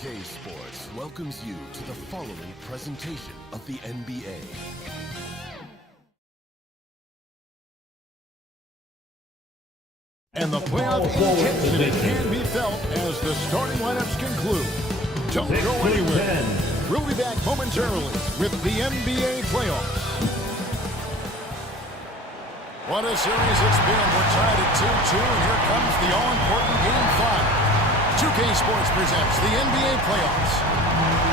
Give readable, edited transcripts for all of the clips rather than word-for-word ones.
2K Sports welcomes you to the following presentation of the NBA. And the playoff intensity can be felt as the starting lineups conclude. Don't go anywhere. We'll be back momentarily with the NBA playoffs. What a series it's been. We're tied at 2-2, and here comes the all-important Game 5. 2K Sports presents the NBA playoffs.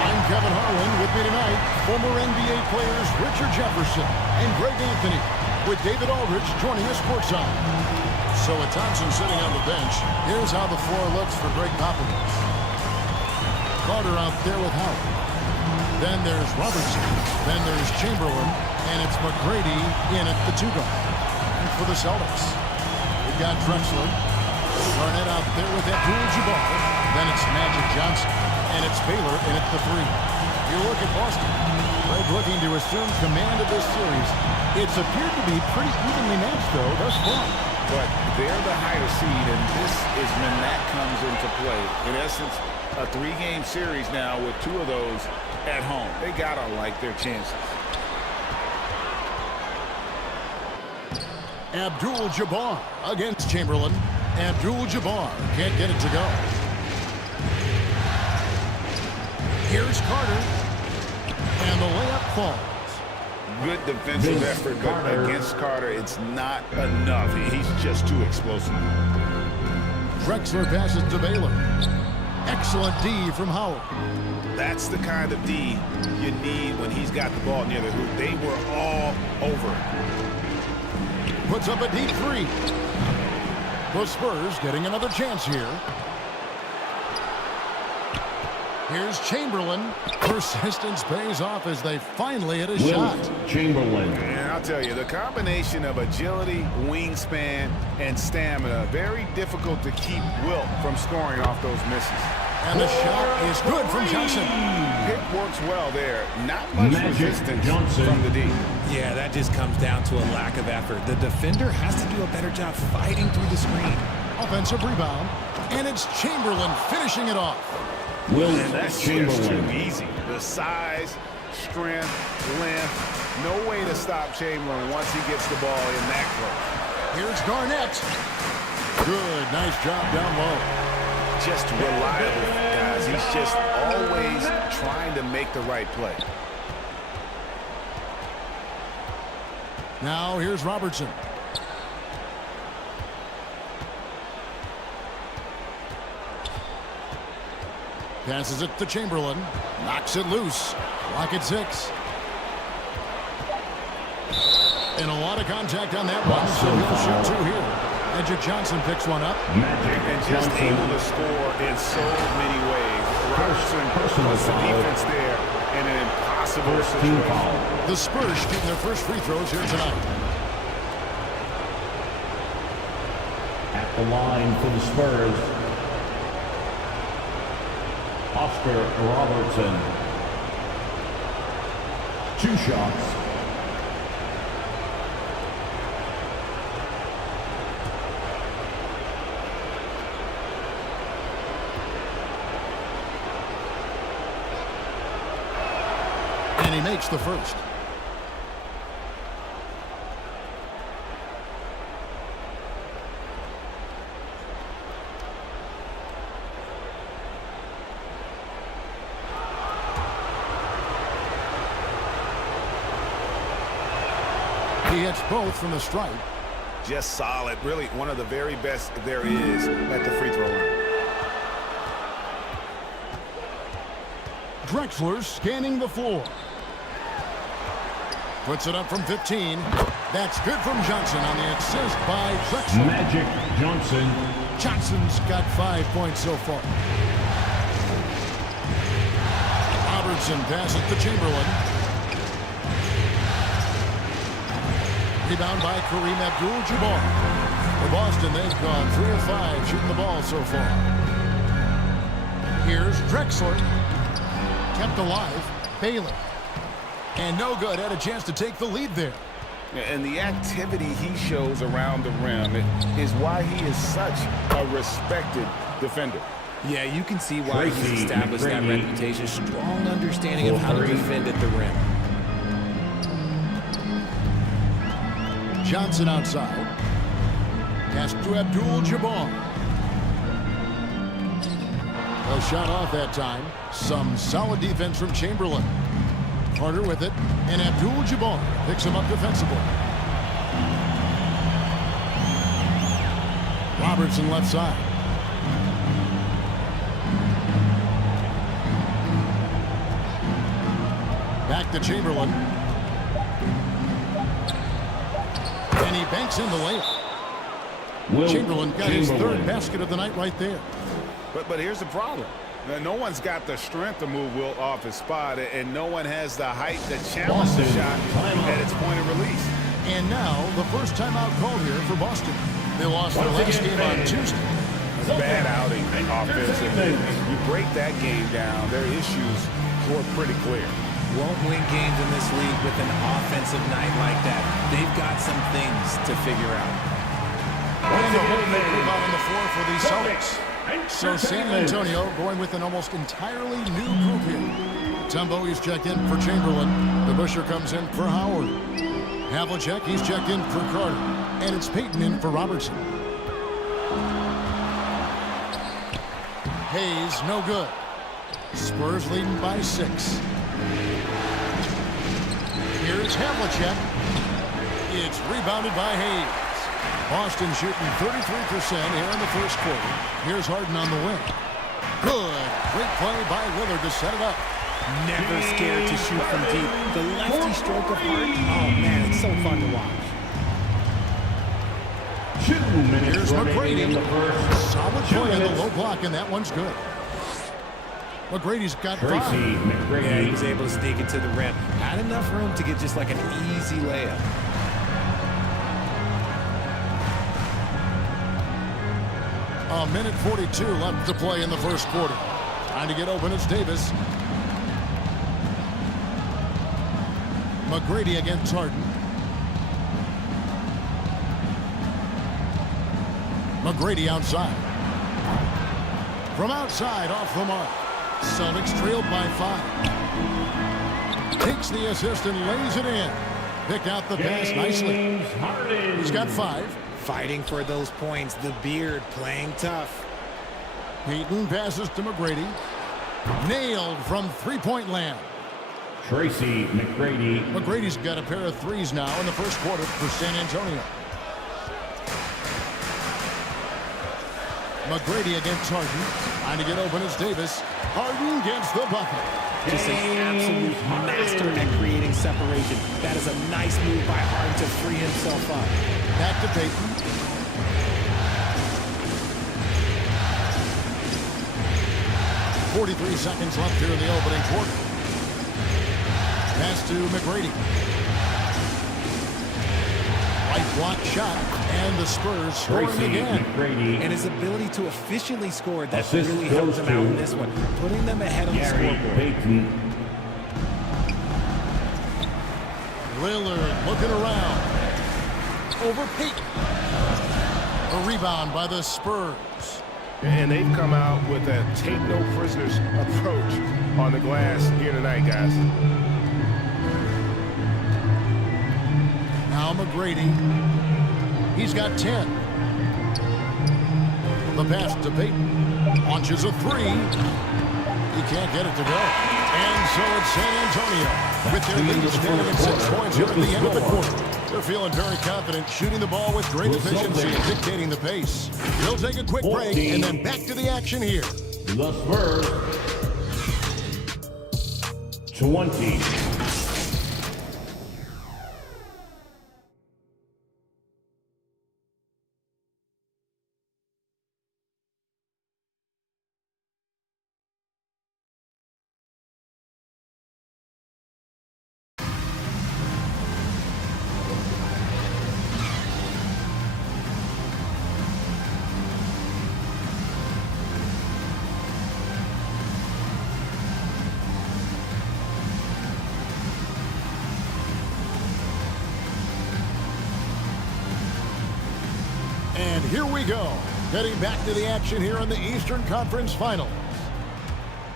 I'm Kevin Harlan. With me tonight, former NBA players Richard Jefferson and Greg Anthony, with David Aldridge joining us courtside. So with Thompson sitting on the bench, here's how the floor looks for Greg Popovich. Carter out there with Howard. Then there's Robertson. Then there's Chamberlain. And it's McGrady in at the 2 guard. And for the Celtics, we've got Drexler. Garnett out there with Abdul-Jabbar. Then it's Magic Johnson. And it's Baylor in at the 3. You look at Boston. Greg looking to assume command of this series. It's appeared to be pretty evenly matched, though, thus far. But they're the higher seed, and this is when that comes into play. In essence, a 3-game series now with 2 of those at home. They gotta like their chances. Abdul-Jabbar against Chamberlain. Abdul-Jabbar can't get it to go. Here's Carter. And the layup falls. Good defensive effort, but against Carter, it's not enough. He's just too explosive. Drexler passes to Baylor. Excellent D from Howard. That's the kind of D you need when he's got the ball near the hoop. They were all over it. Puts up a deep 3. The Spurs getting another chance here. Here's Chamberlain. Persistence pays off as they finally hit a shot. Chamberlain. And I'll tell you, the combination of agility, wingspan, and stamina, very difficult to keep Wilt from scoring off those misses. And the shot is good from Johnson. Pick works well there. Not much resistance from the D. Yeah, that just comes down to a lack of effort. The defender has to do a better job fighting through the screen. Offensive rebound. And it's Chamberlain finishing it off. And that's just too easy. The size, strength, length, no way to stop Chamberlain once he gets the ball in that close. Here's Garnett. Good, nice job down low. Just reliable, guys. He's just always trying to make the right play. Now here's Robertson. Passes it to Chamberlain. Knocks it loose. Lock at 6. And a lot of contact on that one, so he'll shoot 2 here. Magic Johnson picks one up. And just able to score in so many ways. Robertson puts the defense there in an impossible situation. The Spurs shooting their first free throws here tonight. At the line for the Spurs, Oscar Robertson. 2 shots. And he makes the first. He hits both from the stripe. Just solid. Really one of the very best there is at the free throw line. Drexler scanning the floor. Puts it up from 15. That's good from Johnson on the assist by Drexler. Magic Johnson. Johnson's got 5 points so far. Robertson passes to Chamberlain. Rebound by Kareem Abdul-Jabbar. For Boston, they've gone 3 of 5 shooting the ball so far. Here's Drexler. Kept alive. Baylor. And no good. Had a chance to take the lead there. And the activity he shows around the rim is why he is such a respected defender. Yeah, you can see why he's established that reputation. Strong understanding of how to defend at the rim. Johnson outside. Pass to Abdul-Jabbar. No shot off that time. Some solid defense from Chamberlain. Carter with it, and Abdul-Jabbar picks him up defensively. Robertson left side. Back to Chamberlain. And he banks in the layup. Chamberlain got his third basket of the night right there. But here's the problem. No one's got the strength to move Wilt off his spot, and no one has the height to challenge the shot at its point of release. And now the first timeout called here for Boston. They lost their last game on Tuesday. Bad outing offensively. You break that game down, their issues were pretty clear. Won't win games in this league with an offensive night like that. They've got some things to figure out. And the whole move out on the floor for the Celtics. So San Antonio going with an almost entirely new group here. Tumbo, he's checked in for Chamberlain. The Busher comes in for Howard. Havlicek, he's checked in for Carter. And it's Payton in for Robertson. Hayes, no good. Spurs leading by 6. Here's Havlicek. It's rebounded by Hayes. Boston shooting 33% here in the first quarter. Here's Harden on the wing. Good. Great play by Lillard to set it up. Never scared to shoot from deep. The lefty stroke of Harden. Oh, man, it's so fun to watch. 2 minutes Here's remaining in McGrady. the first. Solid play on the low block, and that one's good. McGrady's got 5. Yeah, he was able to sneak it to the rim. Had enough room to get just like an easy layup. A minute 42 left to play in the first quarter. Trying to get open, it's Davis. McGrady against Harden. McGrady outside. From outside, off the mark. Celtics trailed by 5. Takes the assist and lays it in. Pick out the pass nicely. He's got 5. Fighting for those points. The beard playing tough. Payton passes to McGrady. Nailed from three-point land. Tracy McGrady. McGrady's got a pair of threes now in the first quarter for San Antonio. McGrady against Harden. Trying to get open is Davis. Harden gets the bucket. Just an absolute master at creating separation. That is a nice move by Harden to free himself up. Back to Payton. .43 seconds left here in the opening quarter. Pass to McGrady. Right block shot, and the Spurs scoring again. McGrady. And his ability to efficiently score, that Assist really helps goes him out to in this one. Putting them ahead on the Gary scoreboard. Payton. Lillard looking around. Over Payton. A rebound by the Spurs. And they've come out with a take no prisoners approach on the glass here tonight, guys. Now McGrady. He's got 10. The pass to Payton. Launches a 3. He can't get it to go. And so it's San Antonio with their lead standing at 6 points here at the end of the quarter. They're feeling very confident, shooting the ball with great efficiency and dictating the pace. We'll take a quick break and then back to the action here. The Spurs. 20. And here we go. Getting back to the action here in the Eastern Conference Final.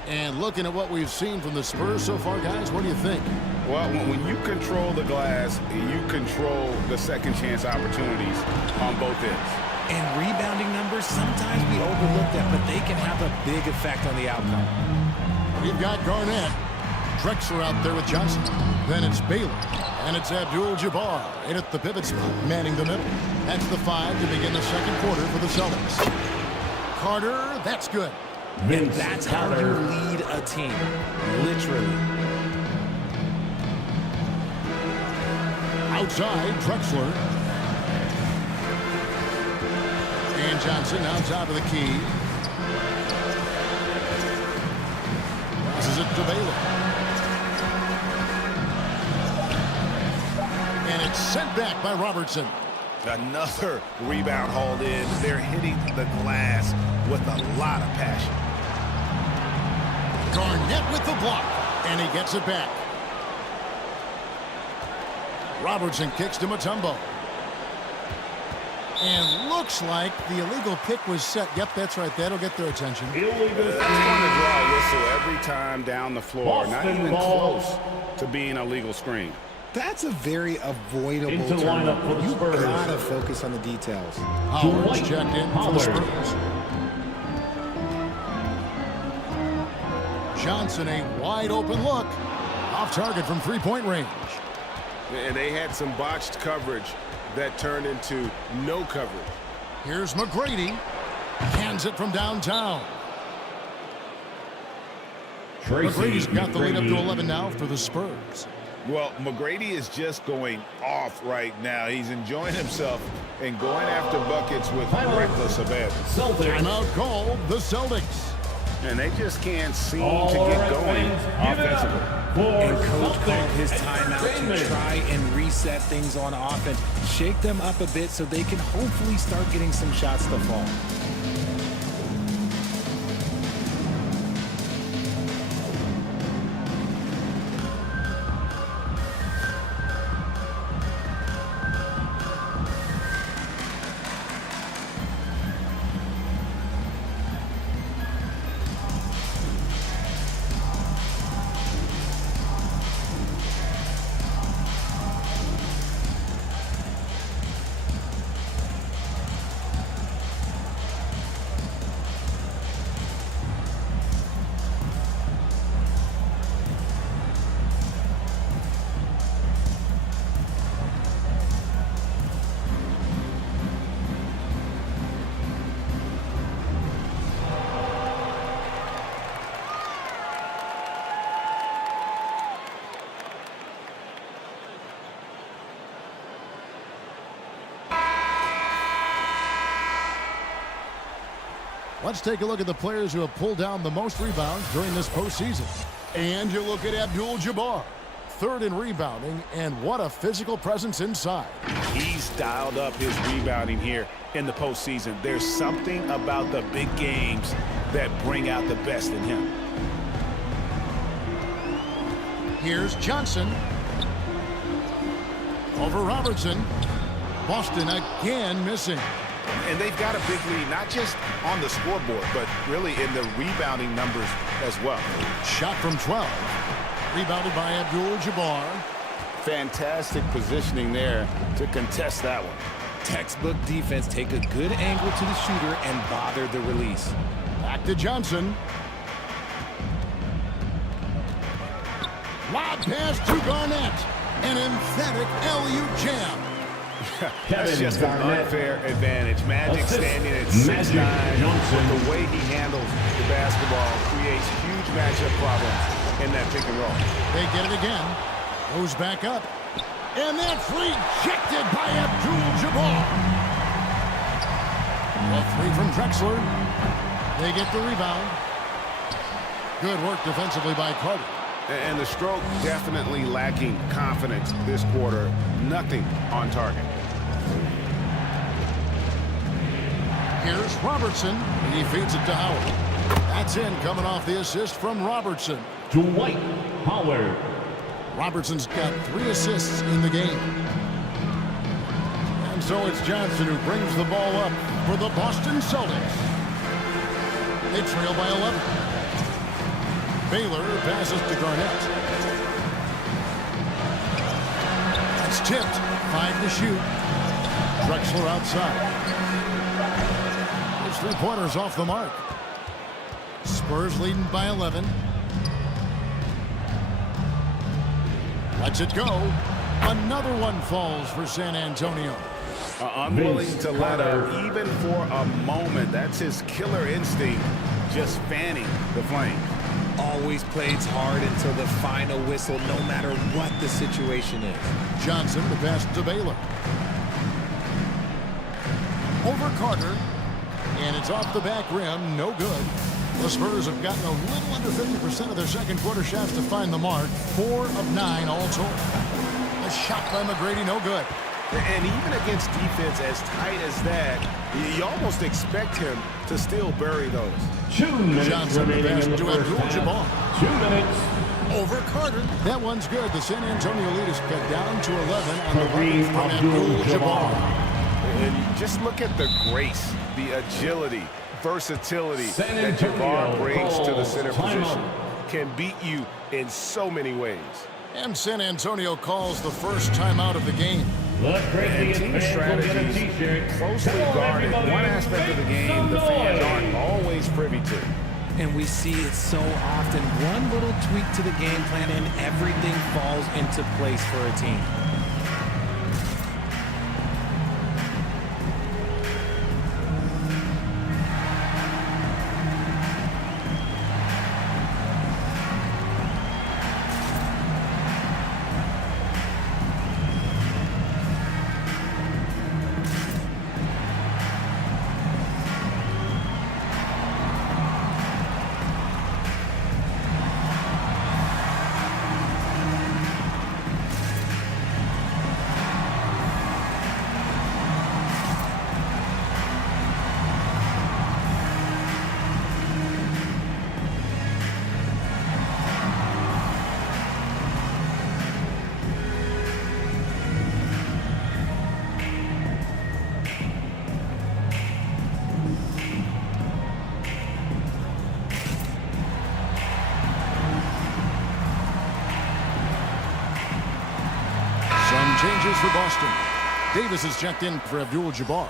And looking at what we've seen from the Spurs so far, guys, what do you think? Well, when you control the glass, you control the second chance opportunities on both ends. And rebounding numbers, sometimes we overlook them, but they can have a big effect on the outcome. We've got Garnett. Drexler out there with Johnson. Then it's Baylor. And it's Abdul-Jabbar in at the pivot spot, manning the middle. That's the 5 to begin the second quarter for the Celtics. Carter, that's good. And that's how you lead a team, literally. Outside, Drexler. And Johnson now top of the key. Passes it to Baylor. And it's sent back by Robertson. Another rebound hauled in. They're hitting the glass with a lot of passion. Garnett with the block. And he gets it back. Robertson kicks to Mutombo. And looks like the illegal pick was set. Yep, that's right. That'll get their attention. That's going to draw a whistle every time down the floor. Not even close to being a legal screen. That's a very avoidable Into the turn. lineup for the You Spurs. gotta focus on the details. Howard's checked in for the Spurs. Johnson, a wide open look. Off target from three-point range. And they had some botched coverage that turned into no coverage. Here's McGrady. Hands it from downtown. McGrady's got the lead up to 11 now for the Spurs. Well, McGrady is just going off right now. He's enjoying himself and going after buckets with reckless abandon. Timeout called the Celtics. And they just can't seem to get going offensively. And Coach called his timeout to try and reset things on offense. Shake them up a bit so they can hopefully start getting some shots to fall. Let's take a look at the players who have pulled down the most rebounds during this postseason. And you look at Abdul-Jabbar, third in rebounding, and what a physical presence inside. He's dialed up his rebounding here in the postseason. There's something about the big games that bring out the best in him. Here's Johnson. Over Robertson. Boston again missing. And they've got a big lead, not just on the scoreboard, but really in the rebounding numbers as well. Shot from 12. Rebounded by Abdul-Jabbar. Fantastic positioning there to contest that one. Textbook defense, take a good angle to the shooter and bother the release. Back to Johnson. Lob pass to Garnett. An emphatic LU jam. That's just an unfair advantage. Magic standing at 6'9", with the way he handles the basketball creates huge matchup problems in that pick and roll. They get it again. Goes back up. And that's rejected by Abdul-Jabbar. A three from Drexler. They get the rebound. Good work defensively by Carter. And the stroke definitely lacking confidence this quarter. Nothing on target. Here's Robertson. He feeds it to Howard. That's in, coming off the assist from Robertson. Dwight Howard. Robertson's got 3 assists in the game. And So it's Johnson who brings the ball up for the Boston Celtics. They trail by 11. Baylor passes to Garnett. That's tipped. 5 to shoot. Drexler outside. His three-pointers off the mark. Spurs leading by 11. Lets it go. Another one falls for San Antonio. Unwilling to let up even for a moment. That's his killer instinct, just fanning the flames. Always plays hard until the final whistle, no matter what the situation is. Johnson to pass to Baylor. Over Carter. And it's off the back rim. No good. The Spurs have gotten a little under 50% of their second quarter shots to find the mark. 4 of 9 all told. A shot by McGrady. No good. And even against defense as tight as that, you almost expect him to still bury those. 2 minutes Johnson remaining in the to first Abdul-Jabbar. half. 2 minutes. Over Carter. That one's good. The San Antonio lead is cut down to 11 on the Kareem run from Abdul-Jabbar. And just look at the grace, the agility, versatility San that Antonio Jabbar brings to the center calls position. timeout. Can beat you in so many ways. And San Antonio calls the first timeout of the game. And team strategies closely guarded. One aspect of the game the fans aren't always privy to. And we see it so often. One little tweak to the game plan and everything falls into place for a team. Changes for Boston. Davis is checked in for Abdul-Jabbar.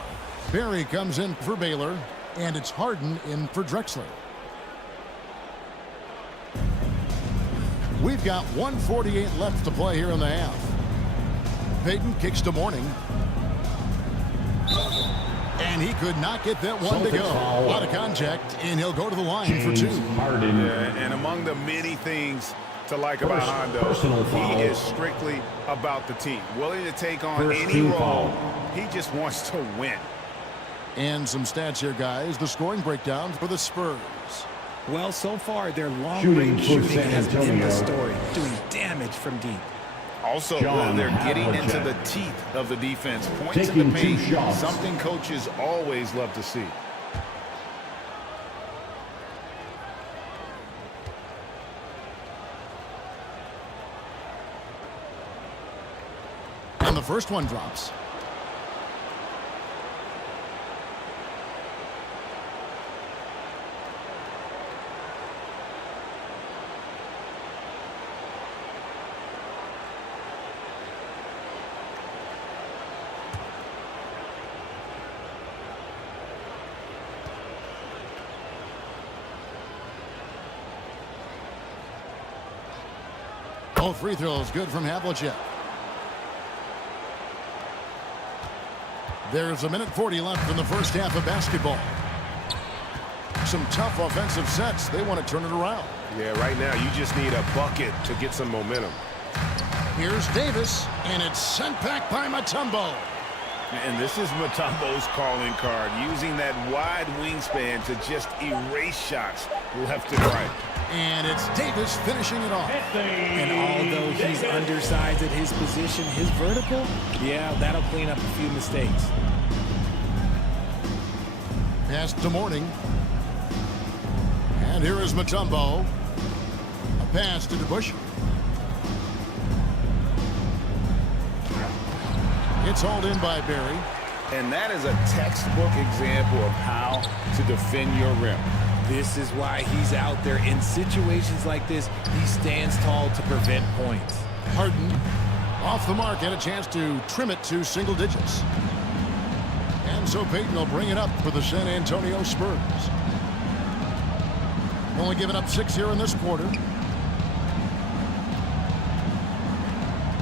Barry comes in for Baylor, and it's Harden in for Drexler. We've got 1:48 left to play here in the half. Payton kicks to Mourning. And he could not get that one to go. A lot of contact, and he'll go to the line for 2. And among the many things to like about Hondo, he is strictly about the team. Willing to take on any role. He just wants to win. And some stats here, guys. The scoring breakdown for the Spurs. Well, so far, their long-range shooting has been the story, doing damage from deep. Also, they're getting into the teeth of the defense. Points in the paint, something coaches always love to see. And the first one drops. Both free throws good from Havlicek. There's 1:40 left in the first half of basketball. Some tough offensive sets. They want to turn it around. Yeah, right now you just need a bucket to get some momentum. Here's Davis, and it's sent back by Mutombo. And this is Mutombo's calling card, using that wide wingspan to just erase shots left and right. And it's Davis finishing it off. And although he's undersized at his position, his vertical, yeah, that'll clean up a few mistakes. Pass to Mourning. And here is Mutombo. A pass to DeBush. It's hauled in by Barry. And that is a textbook example of how to defend your rim. This is why he's out there. In situations like this, he stands tall to prevent points. Harden off the mark and a chance to trim it to single digits. And so Payton will bring it up for the San Antonio Spurs. Only giving up 6 here in this quarter.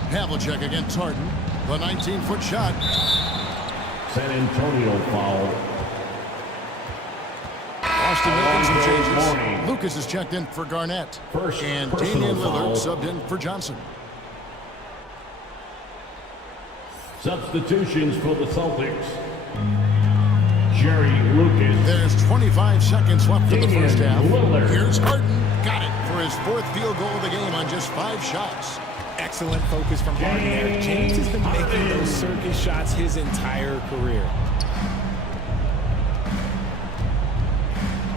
Havlicek against Harden. The 19-foot shot. San Antonio foul. Austin making some changes. Lucas is checked in for Garnett. And Damian Lillard subbed in for Johnson. Substitutions for the Celtics. Jerry Lucas. There's 25 seconds left in the first half. Lillard. Here's Harden. Got it for his 4th field goal of the game on just 5 shots. Excellent focus from Harden there. James has been making those circus shots his entire career.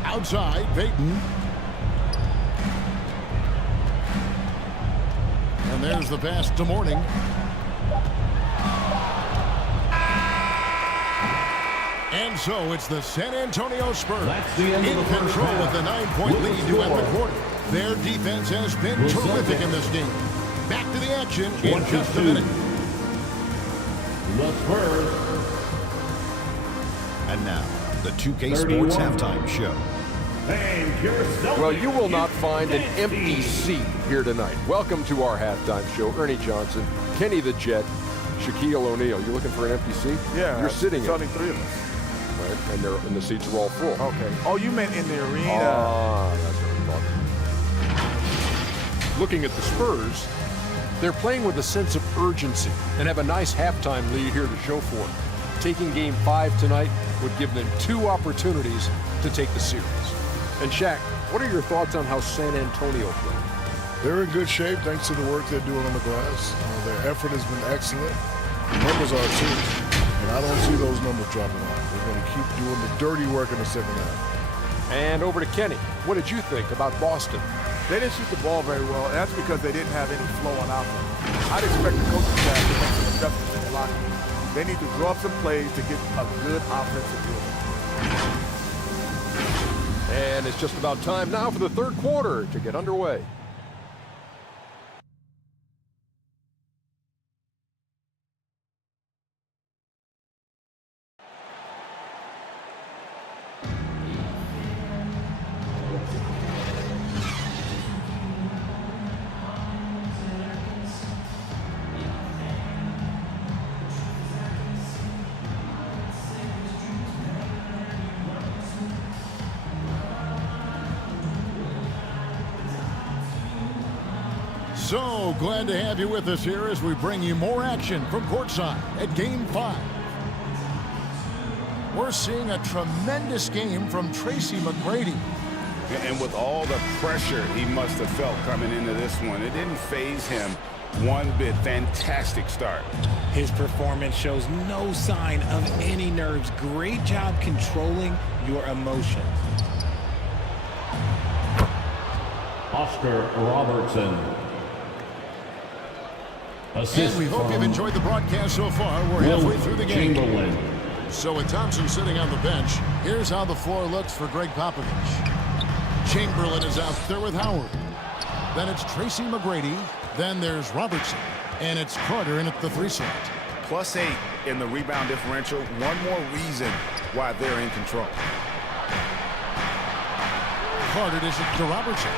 Outside, Payton. And there's the pass to Mourning. And so it's the San Antonio Spurs in control with the 9-point lead to end the quarter. Their defense has been terrific in this game. Back to the action in just a minute. The Spurs. And now, the 2K Sports Halftime Show. Well, you will not find an empty seat here tonight. Welcome to our halftime show. Ernie Johnson, Kenny the Jet, Shaquille O'Neal. You looking for an empty seat? Yeah. You're sitting in. There's only 3 of us. Right, and the seats are all full. Okay. Oh, you meant in the arena. Ah, that's what I thought. Looking at the Spurs, they're playing with a sense of urgency and have a nice halftime lead here to show for it. Taking Game 5 tonight would give them 2 opportunities to take the series. And Shaq, what are your thoughts on how San Antonio played? They're in good shape thanks to the work they're doing on the glass. Their effort has been excellent. The numbers are too. And I don't see those numbers dropping off. They're going to keep doing the dirty work in the second half. And over to Kenny. What did you think about Boston? They didn't shoot the ball very well, and that's because they didn't have any flow on offense. I'd expect the coaching staff to make some adjustments in the locker room. They need to draw up some plays to get a good offensive field. And it's just about time now for the third quarter to get underway. So glad to have you with us here as we bring you more action from courtside at Game 5. We're seeing a tremendous game from Tracy McGrady. And with all the pressure he must have felt coming into this one, it didn't faze him one bit. Fantastic start. His performance shows no sign of any nerves. Great job controlling your emotions. Oscar Robertson. And we hope you've enjoyed the broadcast so far. We're halfway through the game. Chamberlain. So with Thompson sitting on the bench, here's how the floor looks for Greg Popovich. Chamberlain is out there with Howard. Then it's Tracy McGrady. Then there's Robertson. And it's Carter in at the 3 slot. +8 in the rebound differential. One more reason why they're in control. Carter dishes to Robertson.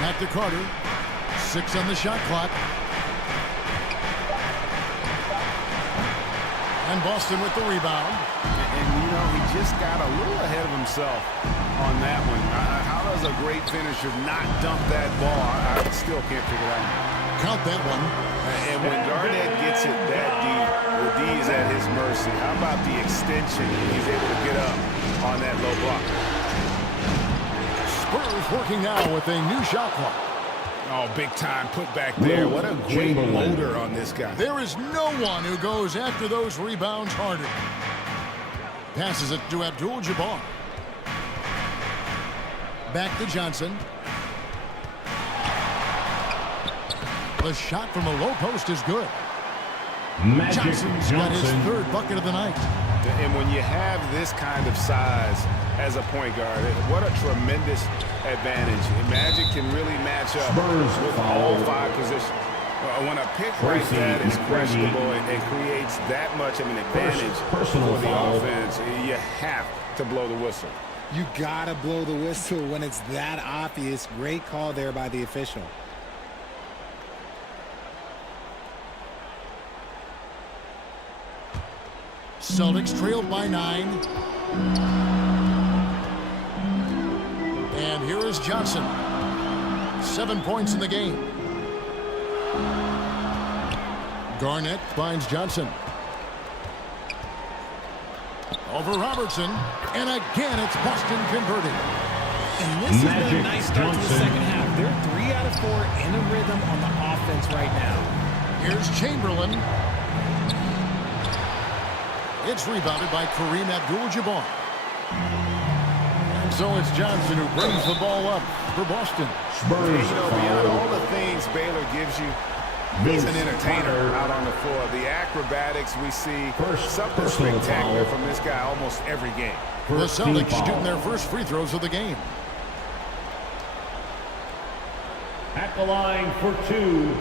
Back to Carter. 6 on the shot clock. And Boston with the rebound. And you know, he just got a little ahead of himself on that one. How does a great finisher not dump that ball? I still can't figure it out. Count that one. And when Garnett gets it that deep, the D is at his mercy. How about the extension he's able to get up on that low block? Spurs working now with a new shot clock. Oh, big time put back there. What a great motor on this guy. There is no one who goes after those rebounds harder. Passes it to Abdul-Jabbar. Back to Johnson. The shot from the low post is good. Johnson's got his third bucket of the night. And when you have this kind of size as a point guard, what a tremendous advantage. Magic can really match up with all 5 positions. When a pick like that is questionable, it creates that much of an advantage for the offense. You have to blow the whistle. You gotta blow the whistle when it's that obvious. Great call there by the official. Celtics trailed by 9. And here is Johnson. 7 points in the game. Garnett finds Johnson. Over Robertson. And again, it's Boston converting. And this has been a nice start to the second half. They're 3 out of 4 in a rhythm on the offense right now. Here's Chamberlain. It's rebounded by Kareem Abdul-Jabbar. And so it's Johnson who brings the ball up for Boston. Spurs, beyond all the things Baylor gives you, he's an entertainer out on the floor. The acrobatics we see, something spectacular from this guy almost every game. The Celtics shooting their first free throws of the game. At the line for 2,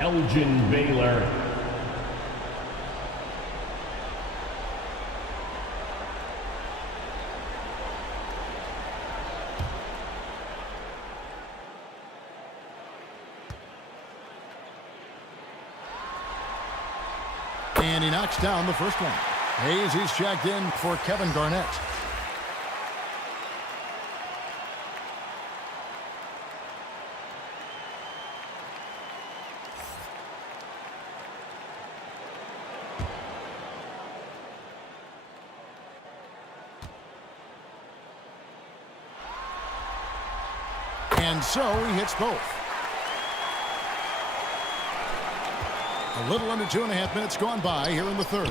Elgin Baylor. And he knocks down the first one. Hayes, he's checked in for Kevin Garnett. And so he hits both. A little under 2.5 minutes gone by here in the third.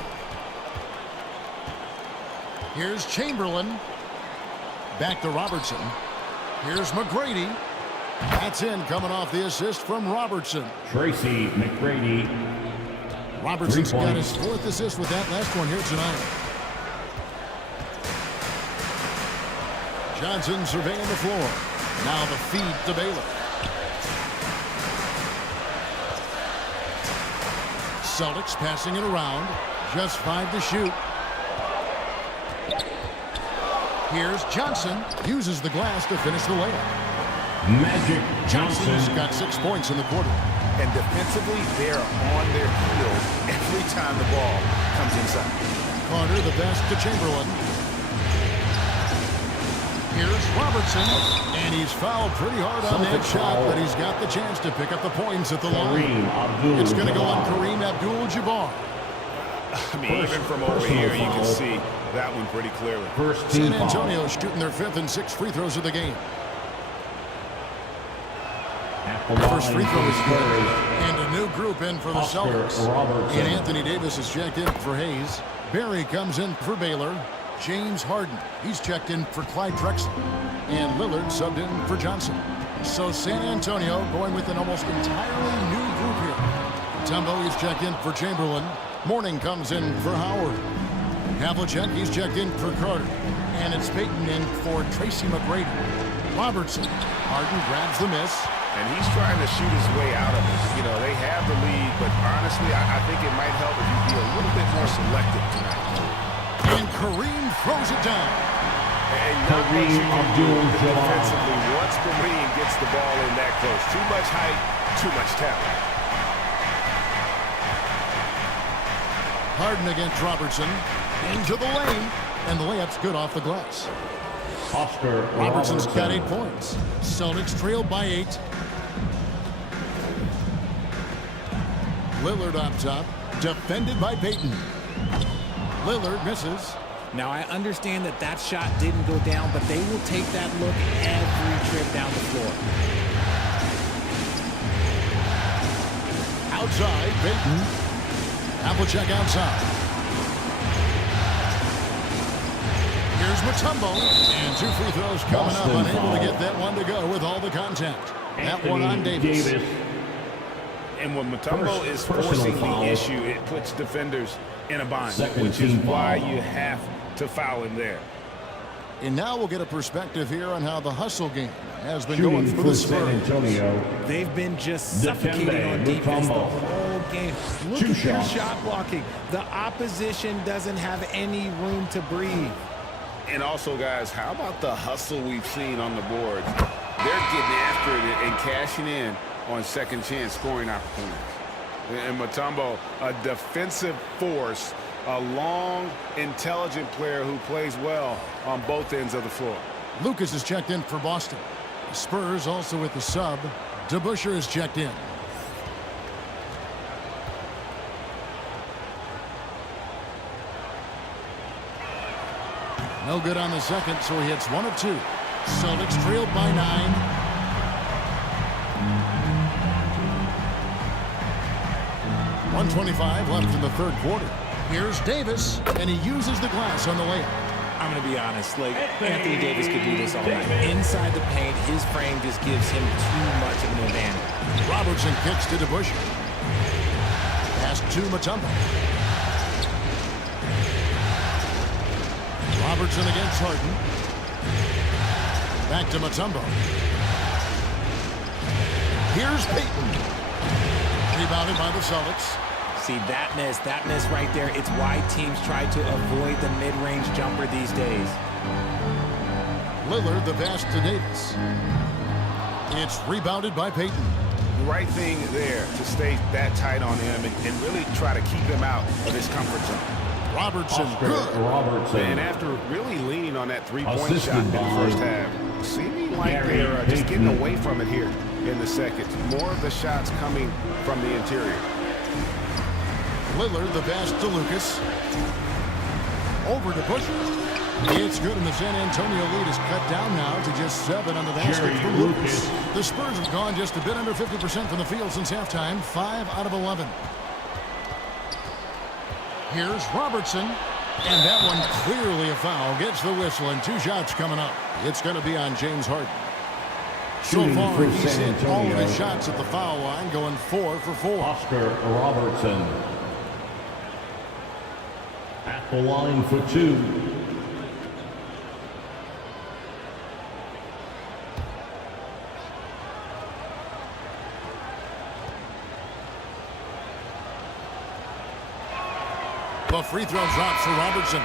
Here's Chamberlain. Back to Robertson. Here's McGrady. That's in, coming off the assist from Robertson. Tracy McGrady. Robertson's got his 4th assist with that last one here tonight. Johnson surveying the floor. Now the feed to Baylor. Celtics passing it around. Just 5 to shoot. Here's Johnson. Uses the glass to finish the layup. Magic Johnson's got 6 points in the quarter. And defensively, they're on their heels every time the ball comes inside. Carter, the pass to Chamberlain. Here's Robertson. And he's fouled pretty hard on that shot, but he's got the chance to pick up the points at the line. It's going to go on Kareem Abdul-Jabbar. I mean, even from over here, you can see that one pretty clearly. San Antonio shooting their 5th and 6th free throws of the game. First free throw is good. And a new group in for the Celtics. And Anthony Davis is checked in for Hayes. Barry comes in for Baylor. James Harden, he's checked in for Clyde Drexler. And Lillard subbed in for Johnson. So San Antonio going with an almost entirely new group here. Tumbo, he's checked in for Chamberlain. Morning comes in for Howard. Havlicek, he's checked in for Carter. And it's Payton in for Tracy McGrady. Robertson. Harden grabs the miss. And he's trying to shoot his way out of it. You know, they have the lead, but honestly, I think it might help if you be a little bit more selective tonight. And Kareem throws it down. And not much you can do defensively once Kareem gets the ball in that close. Too much height, too much talent. Harden against Robertson. Into the lane. And the layup's good off the glass. Robertson's got 8 points. Celtics trailed by 8. Lillard up top. Defended by Payton. Lillard misses. Now, I understand that that shot didn't go down, but they will take that look every trip down the floor. Outside, Payton. Havlicek outside. Here's Mutombo. And 2 free throws coming up. Unable to get that one to go with all the contact. That one on Davis. And when Mutombo is forcing the issue, it puts defenders in a bind, which is why you have to foul him there. And now we'll get a perspective here on how the hustle game has been going for the Spurs. They've been just suffocating on defense the whole game. Look at their shot blocking. The opposition doesn't have any room to breathe. And also, guys, how about the hustle we've seen on the boards? They're getting after it and cashing in on second chance scoring opportunities. And Mutombo, a defensive force, a long, intelligent player who plays well on both ends of the floor. Lucas is checked in for Boston. The Spurs also with the sub. DeBusschere is checked in. No good on the second, so he hits 1 of 2. Celtics trailed by 9. .125 left in the third quarter. Here's Davis, and he uses the glass on the layup. I'm going to be honest, like, Anthony Davis could do this all night. Inside the paint, his frame just gives him too much of an advantage. Robertson kicks to DeBusschere. Pass to Mutombo. Robertson against Harden. Back to Mutombo. Here's Payton. Rebounded by the Celtics. See, that miss right there, it's why teams try to avoid the mid-range jumper these days. Lillard, the pass to Davis. It's rebounded by Payton. The right thing there to stay that tight on him and really try to keep him out of his comfort zone. Robertson, good. And after really leaning on that three-point shot in the first half, seeming like they're just getting away from it here in the second. More of the shots coming from the interior. Lillard, the pass to Lucas. Over to Bush. It's good, and the San Antonio lead is cut down now to just 7 on the basket for Lucas. The Spurs have gone just a bit under 50% from the field since halftime, 5 out of 11. Here's Robertson, and that one clearly a foul. Gets the whistle, and 2 shots coming up. It's going to be on James Harden. So far, he's hit all of his shots at the foul line, going 4 for 4. Oscar Robertson at the line for 2. The free throw drops for Robertson.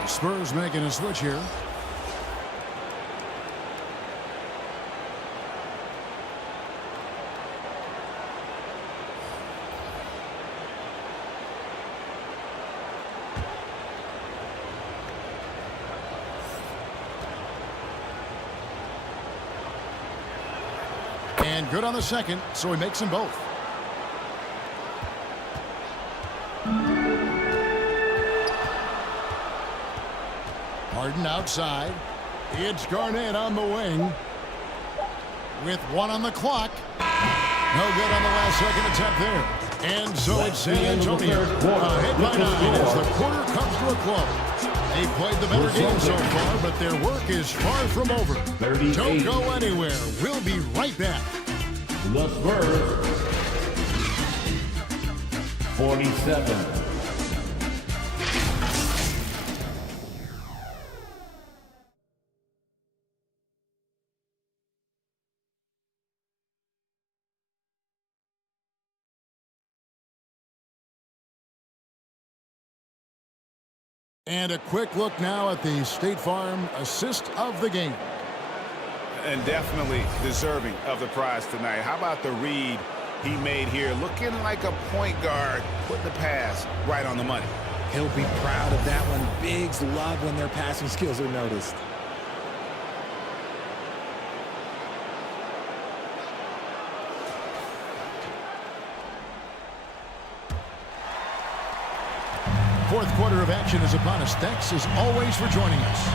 The Spurs making a switch here. And good on the second, so he makes them both. Harden outside. It's Garnett on the wing. With 1 on the clock. No good on the last second attempt there. And so it's San Antonio ahead by 9 as the quarter comes to a close. They've played the better game so far, but their work is far from over. Don't go anywhere. We'll be right back. The Spurs 47. And a quick look now at the State Farm assist of the game. And definitely deserving of the prize tonight. How about the read he made here? Looking like a point guard, put the pass right on the money. He'll be proud of that one. Bigs love when their passing skills are noticed. Fourth quarter of action is upon us. Thanks as always for joining us.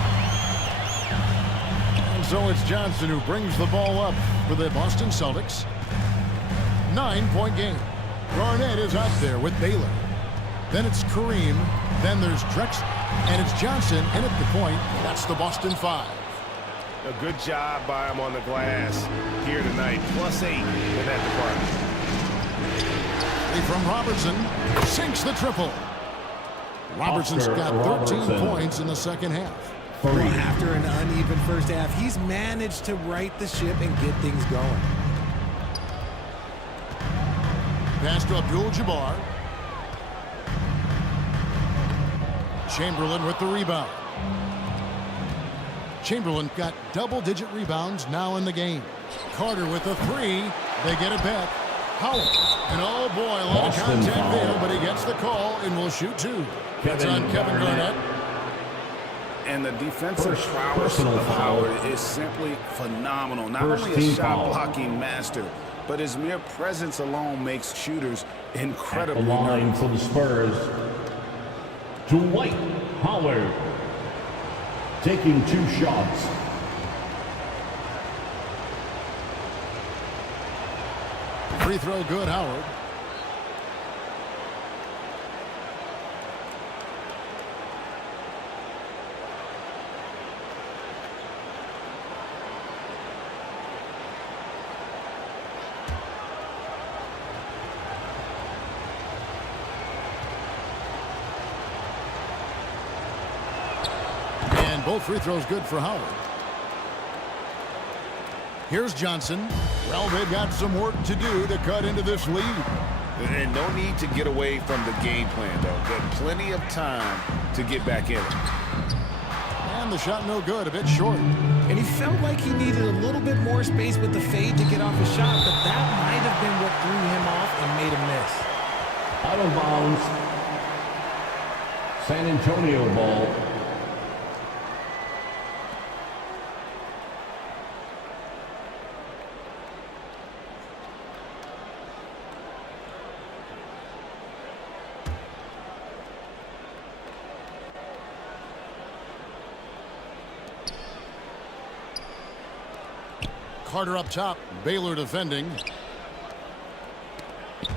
And so it's Johnson who brings the ball up for the Boston Celtics. 9-point game. Garnett is out there with Baylor. Then it's Kareem. Then there's Drexler. And it's Johnson in at the point. That's the Boston 5. A good job by him on the glass here tonight. +8 in that department. Ready from Robertson. Sinks the triple. Robertson's got 13 points in the second half. Well, after an uneven first half, he's managed to right the ship and get things going. Pass to Abdul-Jabbar. Chamberlain with the rebound. Chamberlain got double-digit rebounds now in the game. Carter with the three. They get it back. Howard. And oh boy, a lot of contact there, but he gets the call and will shoot two. That's on Kevin Garnett. And the defensive prowess of Howard is simply phenomenal. Not only a shot-blocking master, but his mere presence alone makes shooters incredibly nervous. The line for the Spurs. Dwight Howard taking 2 shots. Free throw good, Howard. Both free throws good for Howard. Here's Johnson. Well, they've got some work to do to cut into this lead. And no need to get away from the game plan, though. Got plenty of time to get back in it. And the shot no good, a bit short. And he felt like he needed a little bit more space with the fade to get off a shot, but that might have been what threw him off and made him miss. Out of bounds. San Antonio ball. Carter up top. Baylor defending.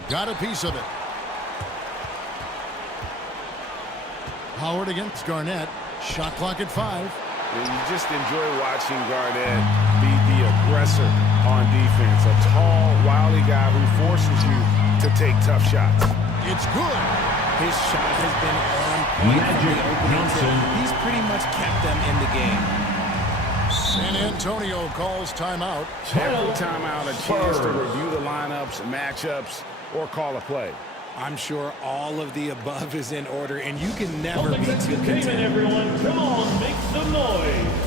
Got a piece of it. Howard against Garnett. Shot clock at 5. And you just enjoy watching Garnett be the aggressor on defense. A tall, wily guy who forces you to take tough shots. It's good. His shot has been on point from the opening tip. He's pretty much kept them in the game. San Antonio calls timeout. Every timeout, a chance to review the lineups, matchups, or call a play. I'm sure all of the above is in order, and you can never be too content. Everyone, come on, make some noise.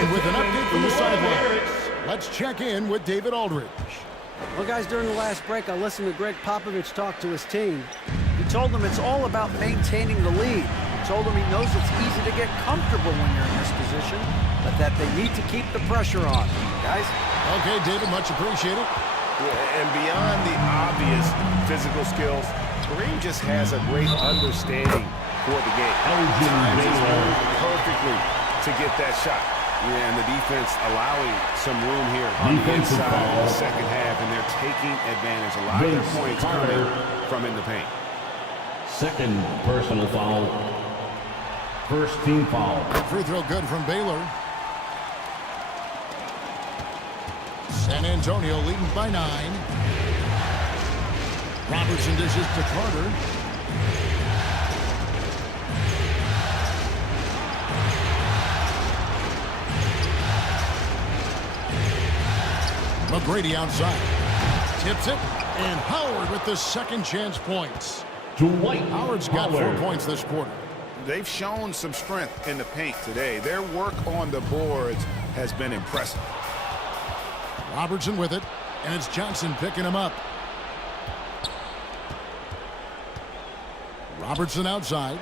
And with an update from the sideline, let's check in with David Aldridge. Well, guys, during the last break, I listened to Greg Popovich talk to his team. He told them it's all about maintaining the lead. He told them he knows it's easy to get comfortable when you're in this position, but that they need to keep the pressure on. Guys? Okay, David, much appreciated. And beyond the obvious physical skills, Kareem just has a great understanding for the game. Times his move perfectly to get that shot. Yeah, and the defense allowing some room here on the inside of the second half, and they're taking advantage. A lot of their points coming from in the paint. Second personal foul. First team foul. Free throw good from Baylor. San Antonio leading by 9. Robertson dishes to Carter. McGrady outside. Tips it. And Howard with the second chance points. Dwight Howard's got 4 points this quarter. they've shown some strength in the paint today. Their work on the boards has been impressive. Robertson with it, and it's Johnson picking him up. Robertson outside.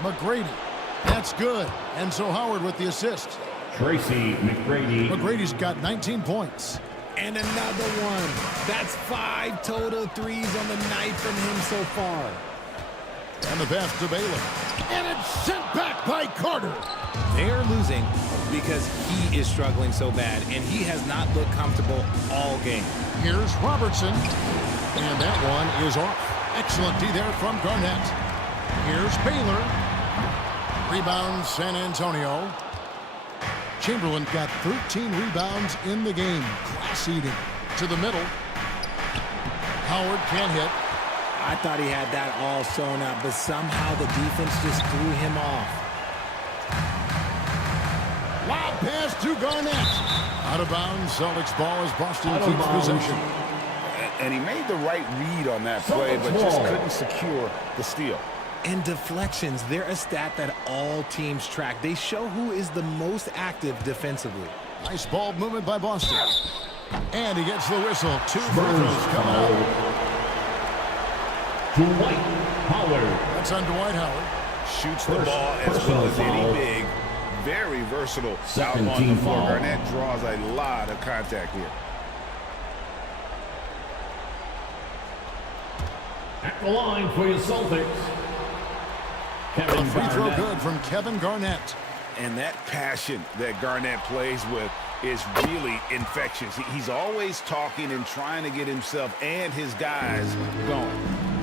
McGrady. That's good. And so Howard with the assist. Tracy McGrady. McGrady's got 19 points. And another one. That's 5 total threes on the night from him so far. And the pass to Baylor. And it's sent back by Carter. They're losing because he is struggling so bad, and he has not looked comfortable all game. Here's Robertson. And that one is off. Excellent D there from Garnett. Here's Baylor. Rebound San Antonio. Chamberlain got 13 rebounds in the game. Class eating. To the middle. Howard can't hit. I thought he had that all sewn up, but somehow the defense just threw him off. Lob pass to Garnett. Out of bounds. Celtics ball as Boston keeps possession. And he made the right read on that play, but just couldn't secure the steal. And deflections, they're a stat that all teams track. They show who is the most active defensively. Nice ball movement by Boston. And he gets the whistle. 2 free throws coming out. Dwight Howard. That's on Dwight Howard. Shoots the ball as well as any big. Very versatile out on the floor. Garnett draws a lot of contact here. At the line for your Celtics. A free throw good from Kevin Garnett. And that passion that Garnett plays with is really infectious. He's always talking and trying to get himself and his guys going.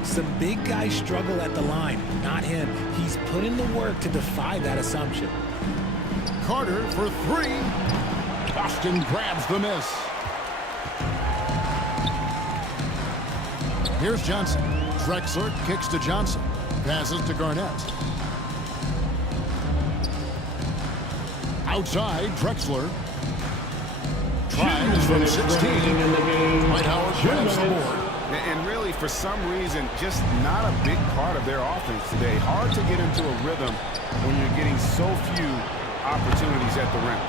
Some big guys struggle at the line, not him. He's put in the work to defy that assumption. Carter for 3. Boston grabs the miss. Here's Johnson. Drexler kicks to Johnson. Passes to Garnett. Outside, Drexler. Tries from 16. Dwight Howard grabs the board. And really, for some reason, just not a big part of their offense today. Hard to get into a rhythm when you're getting so few opportunities at the rim.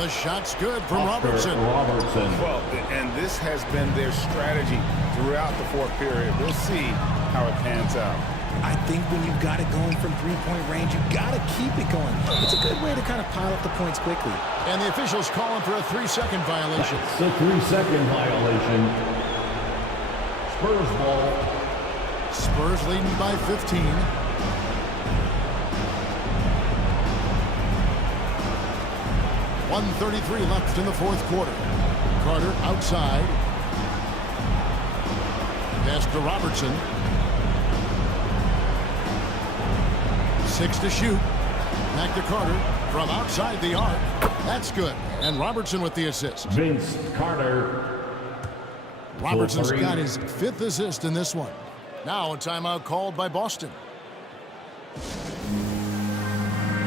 The shot's good from Robertson. Well, and this has been their strategy throughout the fourth period. We'll see how it pans out. I think when you've got it going from three-point range, you've got to keep it going. It's a good way to kind of pile up the points quickly. And the officials calling for a 3-second violation. It's a 3-second violation. Spurs ball. Spurs leading by 15. .133 left in the fourth quarter. Carter outside. Pass to Robertson. 6 to shoot. Back to Carter from outside the arc. That's good. And Robertson with the assist. Vince Carter. Robertson's got his 5th assist in this one. Now a timeout called by Boston.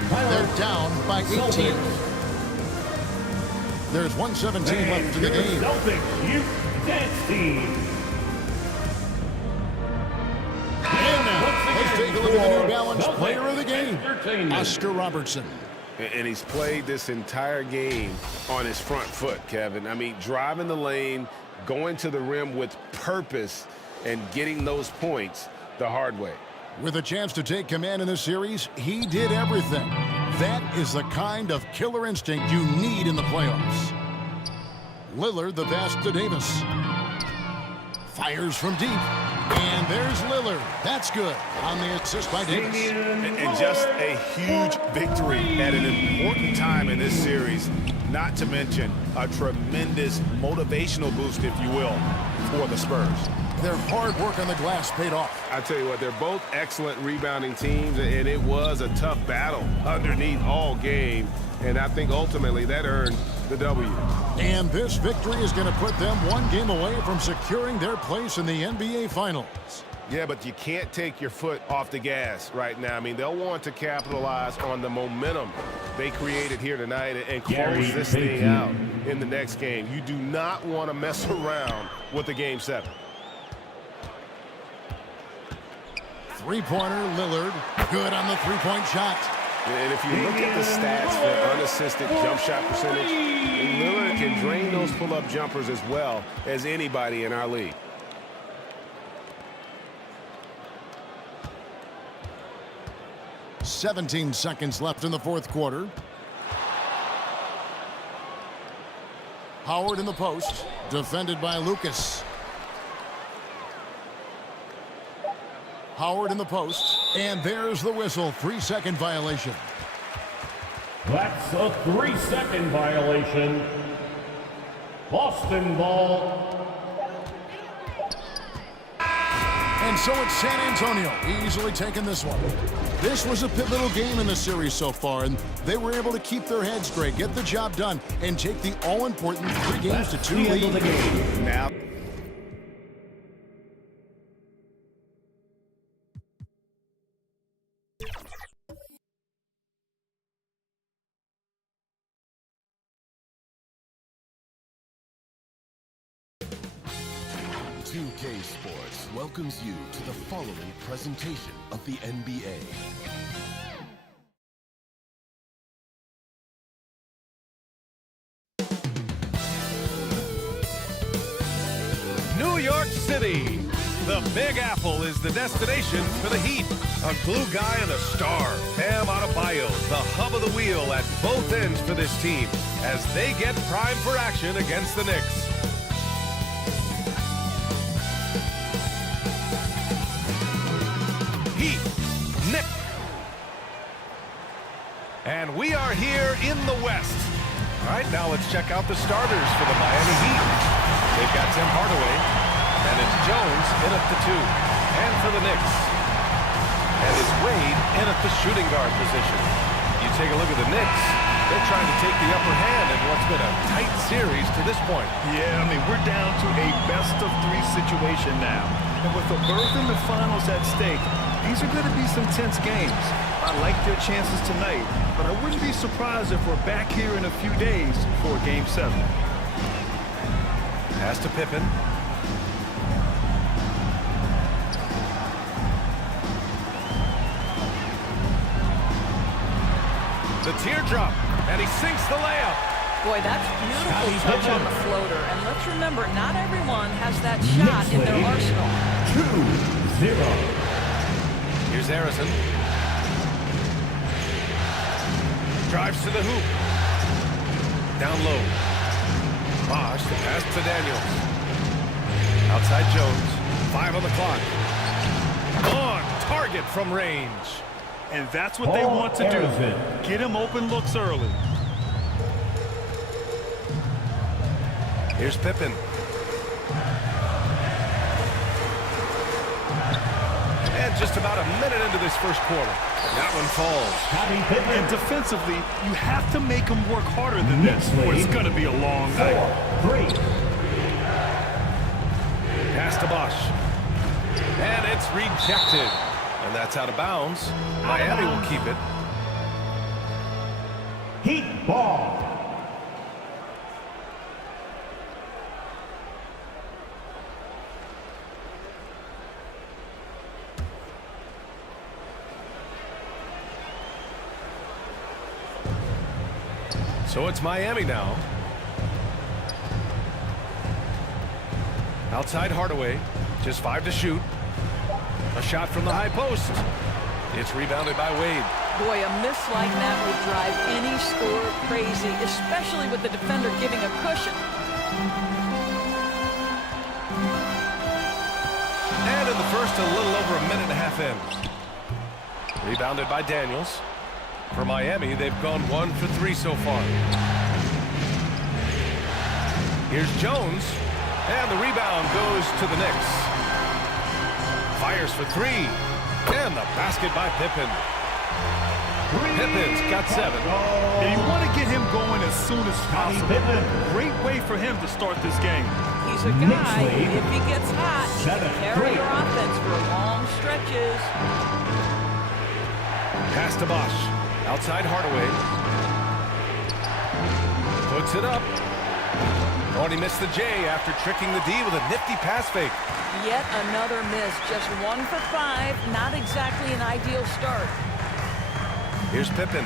They're down by 18. There's 1:17 left in the game. Celtics Youth Dance Team. And now, let's take a look at the New Balance player of the game, Oscar Robertson. And he's played this entire game on his front foot, Kevin. I mean, driving the lane, going to the rim with purpose, and getting those points the hard way. With a chance to take command in this series, he did everything. That is the kind of killer instinct you need in the playoffs. Lillard the pass to Davis. Fires from deep. And there's Lillard. That's good on the assist by Davis. And just a huge victory at an important time in this series. Not to mention a tremendous motivational boost, if you will, for the Spurs. Their hard work on the glass paid off. I tell you what, they're both excellent rebounding teams, and it was a tough battle underneath all game. And I think ultimately that earned the W. And this victory is going to put them one game away from securing their place in the NBA Finals. Yeah, but you can't take your foot off the gas right now. I mean, they'll want to capitalize on the momentum they created here tonight and close this thing out in the next game. You do not want to mess around with the Game 7. Three-pointer, Lillard. Good on the three-point shot. And if you look at the stats for unassisted jump shot percentage, Lillard can drain those pull-up jumpers as well as anybody in our league. "17 seconds left in the fourth quarter. Howard in the post, defended by Lucas. Howard in the post, and there's the whistle. 3-second violation. That's a 3-second violation. Boston ball. And so it's San Antonio easily taking this one. This was a pivotal game in the series so far, and they were able to keep their heads straight, get the job done, and take the all-important 3-2 lead. Now. Sports welcomes you to the following presentation of the NBA. New York City. The Big Apple is the destination for the Heat. A glue guy and a star, Bam Adebayo, the hub of the wheel at both ends for this team as they get primed for action against the Knicks. Heat, Knicks. And we are here in the West. All right, now let's check out the starters for the Miami Heat. They've got Tim Hardaway, and it's Jones in at the 2. And for the Knicks, and it's Wade in at the shooting guard position. You take a look at the Knicks, they're trying to take the upper hand in what's been a tight series to this point. Yeah, I mean, we're down to a best-of-3 situation now. And with the berth in the finals at stake, these are going to be some tense games. I like their chances tonight, but I wouldn't be surprised if we're back here in a few days for Game 7. Pass to Pippen. The teardrop, and he sinks the layup. Boy, that's beautiful touch on the floater. And let's remember, not everyone has that shot in their arsenal. 2-0. Here's Harrison. Drives to the hoop. Down low. Bosh, the pass to Daniels. Outside Jones. 5 on the clock. On target from range. And that's what they want to do. Get him open looks early. Here's Pippen. And just about a minute into this first quarter. That one falls. And defensively, you have to make them work harder than this, or it's going to be a long night. 4-3. Pass to Bosh. And it's rejected. And that's out of bounds. Miami will keep it. Heat ball. So it's Miami now. Outside Hardaway. Just 5 to shoot. A shot from the high post. It's rebounded by Wade. Boy, a miss like that would drive any scorer crazy, especially with the defender giving a cushion. And in the first, a little over a minute and a half in. Rebounded by Daniels. For Miami, they've gone 1 for 3 so far. Here's Jones. And the rebound goes to the Knicks. Fires for 3. And the basket by Pippen. Pippen's got 7. And you want to get him going as soon as possible. Great way for him to start this game. He's a guy, if he gets hot, he can carry your offense for long stretches. Pass to Bosh. Outside Hardaway. Puts it up. Oh, and he missed the J after tricking the D with a nifty pass fake. Yet another miss. Just 1 for 5. Not exactly an ideal start. Here's Pippen.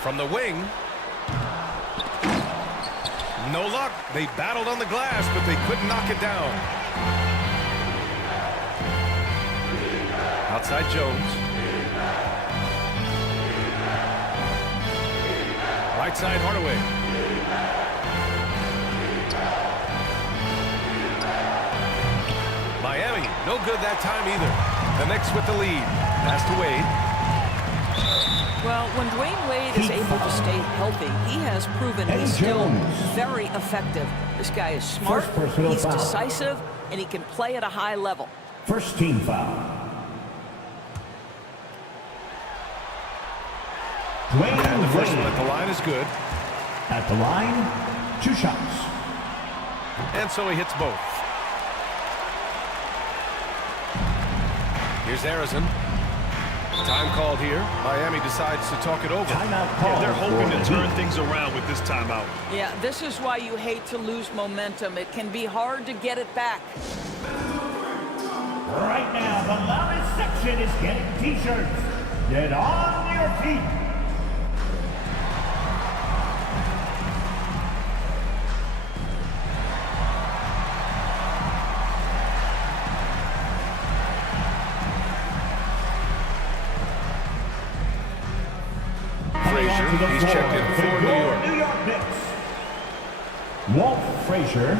From the wing. No luck. They battled on the glass, but they couldn't knock it down. Outside Jones. Right side Hardaway. Miami, no good that time either. The Knicks with the lead. Pass to Wade. Well, when Dwayne Wade is able to stay healthy, he has proven he's still very effective. This guy is smart, he's decisive, and he can play at a high level. First team foul. And the first one at the line is good. At the line, 2 shots. And so he hits both. Here's Harrison. Time called here. Miami decides to talk it over. Yeah, they're hoping to turn things around with this timeout. Yeah, this is why you hate to lose momentum. It can be hard to get it back. Right now, the loudest section is getting T-shirts. Get on your feet. He's checked in for New York Knicks. Walt Frazier.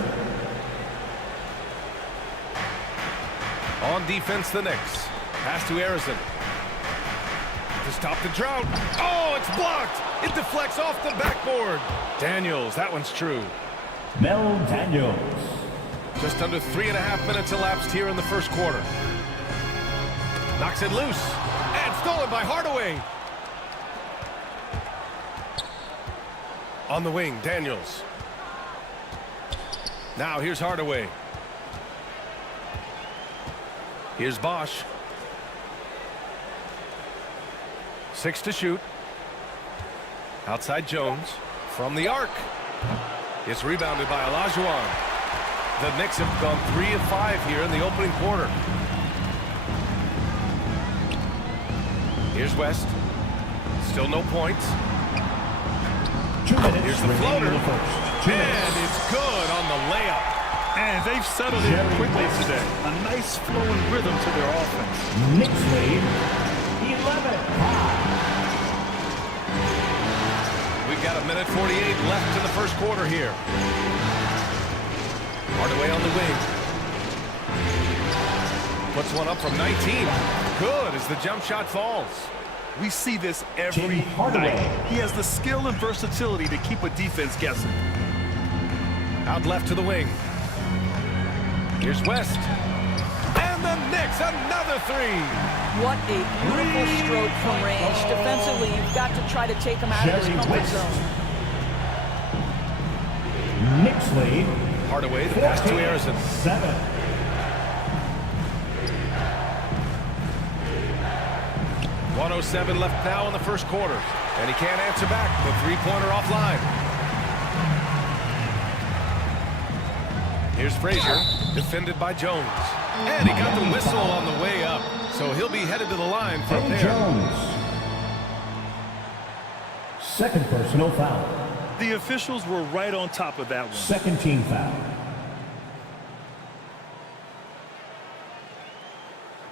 On defense, the Knicks. Pass to Harrison. To stop the drought. Oh, it's blocked. It deflects off the backboard. Daniels, that one's true. Mel Daniels. Just under 3.5 minutes elapsed here in the first quarter. Knocks it loose. And stolen by Hardaway. On the wing, Daniels. Now here's Hardaway. Here's Bosch. 6 to shoot. Outside Jones. From the arc. It's rebounded by Olajuwon. The Knicks have gone 3 of 5 here in the opening quarter. Here's West. Still no points. 2 minutes. Here's the floater. And it's good on the layup. And they've settled in quickly today. A nice flowing rhythm to their offense. Knicks lead 11-5. We've got 1:48 left in the first quarter here. Hardaway on the wing. Puts one up from 19. Good as the jump shot falls. We see this every night. He has the skill and versatility to keep a defense guessing. Out left to the wing. Here's West. And the Knicks, another 3. What a beautiful stroke from range. Defensively, you've got to try to take him out of his comfort zone. Knicks lead. Hardaway, the pass to Harrison. 7. .107 left now in the first quarter. And he can't answer back. The three-pointer offline. Here's Frazier, defended by Jones. And he got the whistle on the way up. So he'll be headed to the line from there. Jones. Second personal foul. The officials were right on top of that one. Second team foul.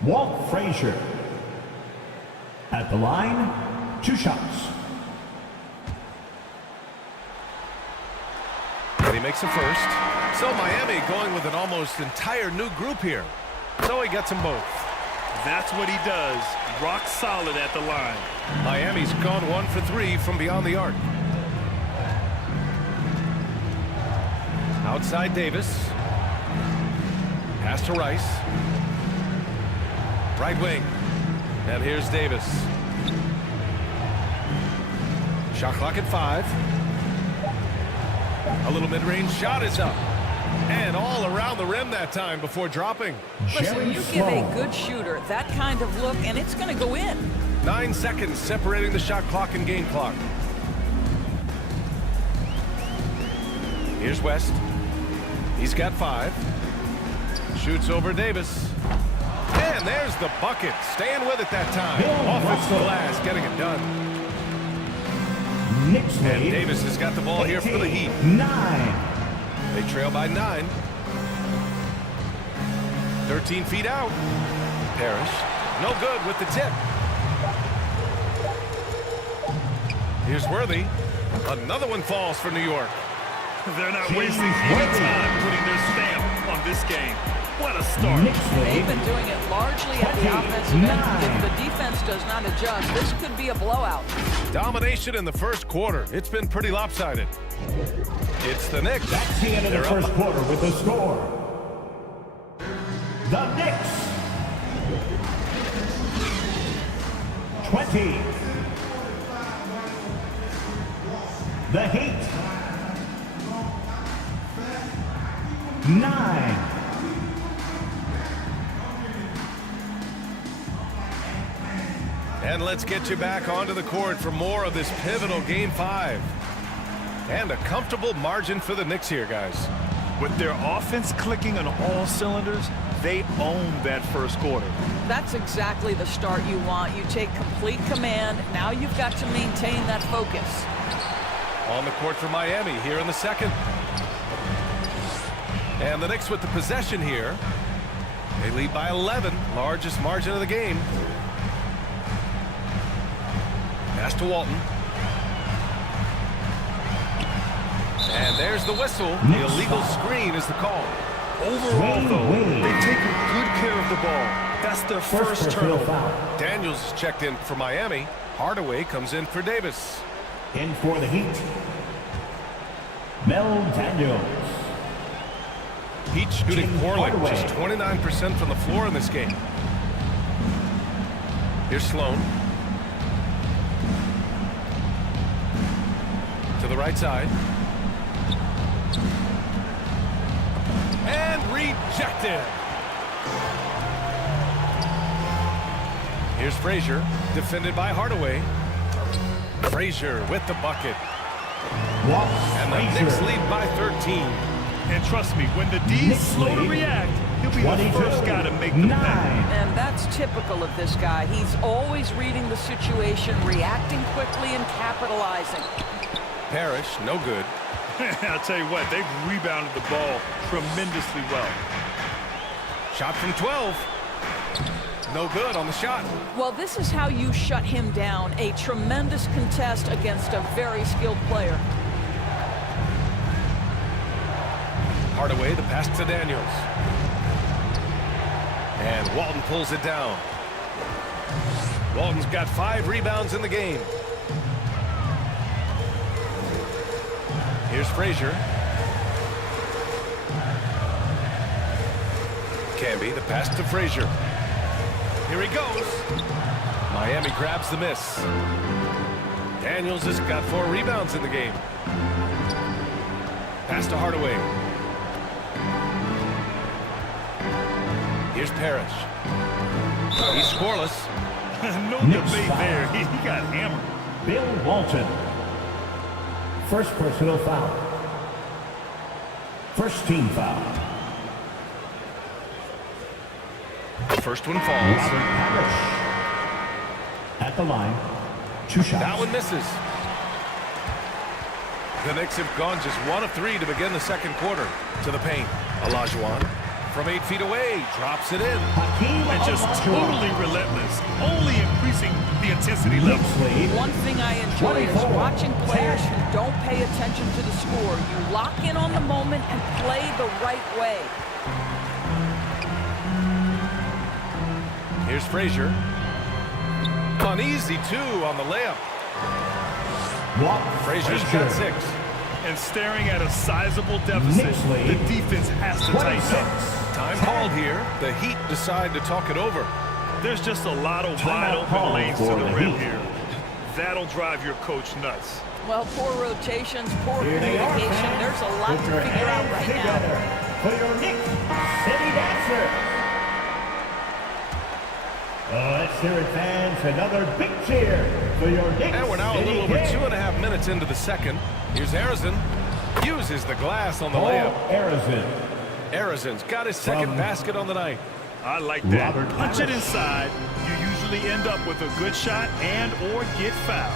Walt Frazier. At the line, 2 shots. And he makes a first. So Miami going with an almost entire new group here. So he gets them both. That's what he does. Rock solid at the line. Miami's gone 1 for 3 from beyond the arc. Outside Davis. Pass to Rice. Right wing. And here's Davis. Shot clock at 5. A little mid-range shot is up. And all around the rim that time before dropping. Listen, you give a good shooter that kind of look, and it's going to go in. 9 seconds separating the shot clock and game clock. Here's West. He's got 5. Shoots over Davis. And there's the bucket. Staying with it that time. Offensive glass, getting it done. And Davis has got the ball here for the Heat. 9. They trail by 9. 13 feet out. Parrish. No good with the tip. Here's Worthy. Another one falls for New York. They're not wasting any time putting their stamp on this game. What a start. They've been doing it largely at the offensive end. If the defense does not adjust, this could be a blowout. Domination in the first quarter. It's been pretty lopsided. It's the Knicks. That's the end of the first quarter with the score. The Knicks 20. The Heat 9. And let's get you back onto the court for more of this pivotal Game 5. And a comfortable margin for the Knicks here, guys. With their offense clicking on all cylinders, they own that first quarter. That's exactly the start you want. You take complete command. Now you've got to maintain that focus. On the court for Miami here in the second. And the Knicks with the possession here. They lead by 11, largest margin of the game. Pass to Walton. And there's the whistle. The illegal screen is the call. Overall, though, they've taken good care of the ball. That's their first turnover. Daniels is checked in for Miami. Hardaway comes in for Davis. In for the Heat, Mel Daniels. Heat shooting poorly, just 29% from the floor in this game. Here's Sloan. To the right side. And rejected. Here's Frazier, defended by Hardaway. Frazier with the bucket. And the Knicks lead by 13. And trust me, when the D's slow to react, he'll be the first guy to make them pay. And that's typical of this guy. He's always reading the situation, reacting quickly, and capitalizing. Parrish, no good. I'll tell you what, they've rebounded the ball tremendously well. Shot from 12. No good on the shot. Well, this is how you shut him down. A tremendous contest against a very skilled player. Hardaway, the pass to Daniels. And Walton pulls it down. Walton's got 5 rebounds in the game. Here's Frazier. Camby, the pass to Frazier. Here he goes. Miami grabs the miss. Daniels has got 4 rebounds in the game. Pass to Hardaway. Here's Parrish. He's scoreless. No debate there. He got hammered. Bill Walton. First personal foul. First team foul. The first one falls. At the line. 2 shots. That one misses. The Knicks have gone just 1 of 3 to begin the second quarter. To the paint. Olajuwon from 8 feet away. Drops it in. And just totally relentless. Only increasing the intensity level. One thing I enjoy is watching players who don't pay attention to the score. You lock in on the moment and play the right way. Here's Frazier. An easy 2 on the layup. Frazier's got 6. And staring at a sizable deficit, the defense has to tighten up. Time called here. The Heat decide to talk it over. There's just a lot of wide open lanes to the rim here. That'll drive your coach nuts. Well, poor rotations, poor communication. There's a lot to figure out right now. For your Knicks City Dancer. Let's Spirit fans, another big cheer for your Knicks. And we're now a little over 2.5 minutes into the second. Here's Arizin. Uses the glass on the layup. Arizin's got his second basket on the night. I like that. Punch it inside. You usually end up with a good shot and or get fouled.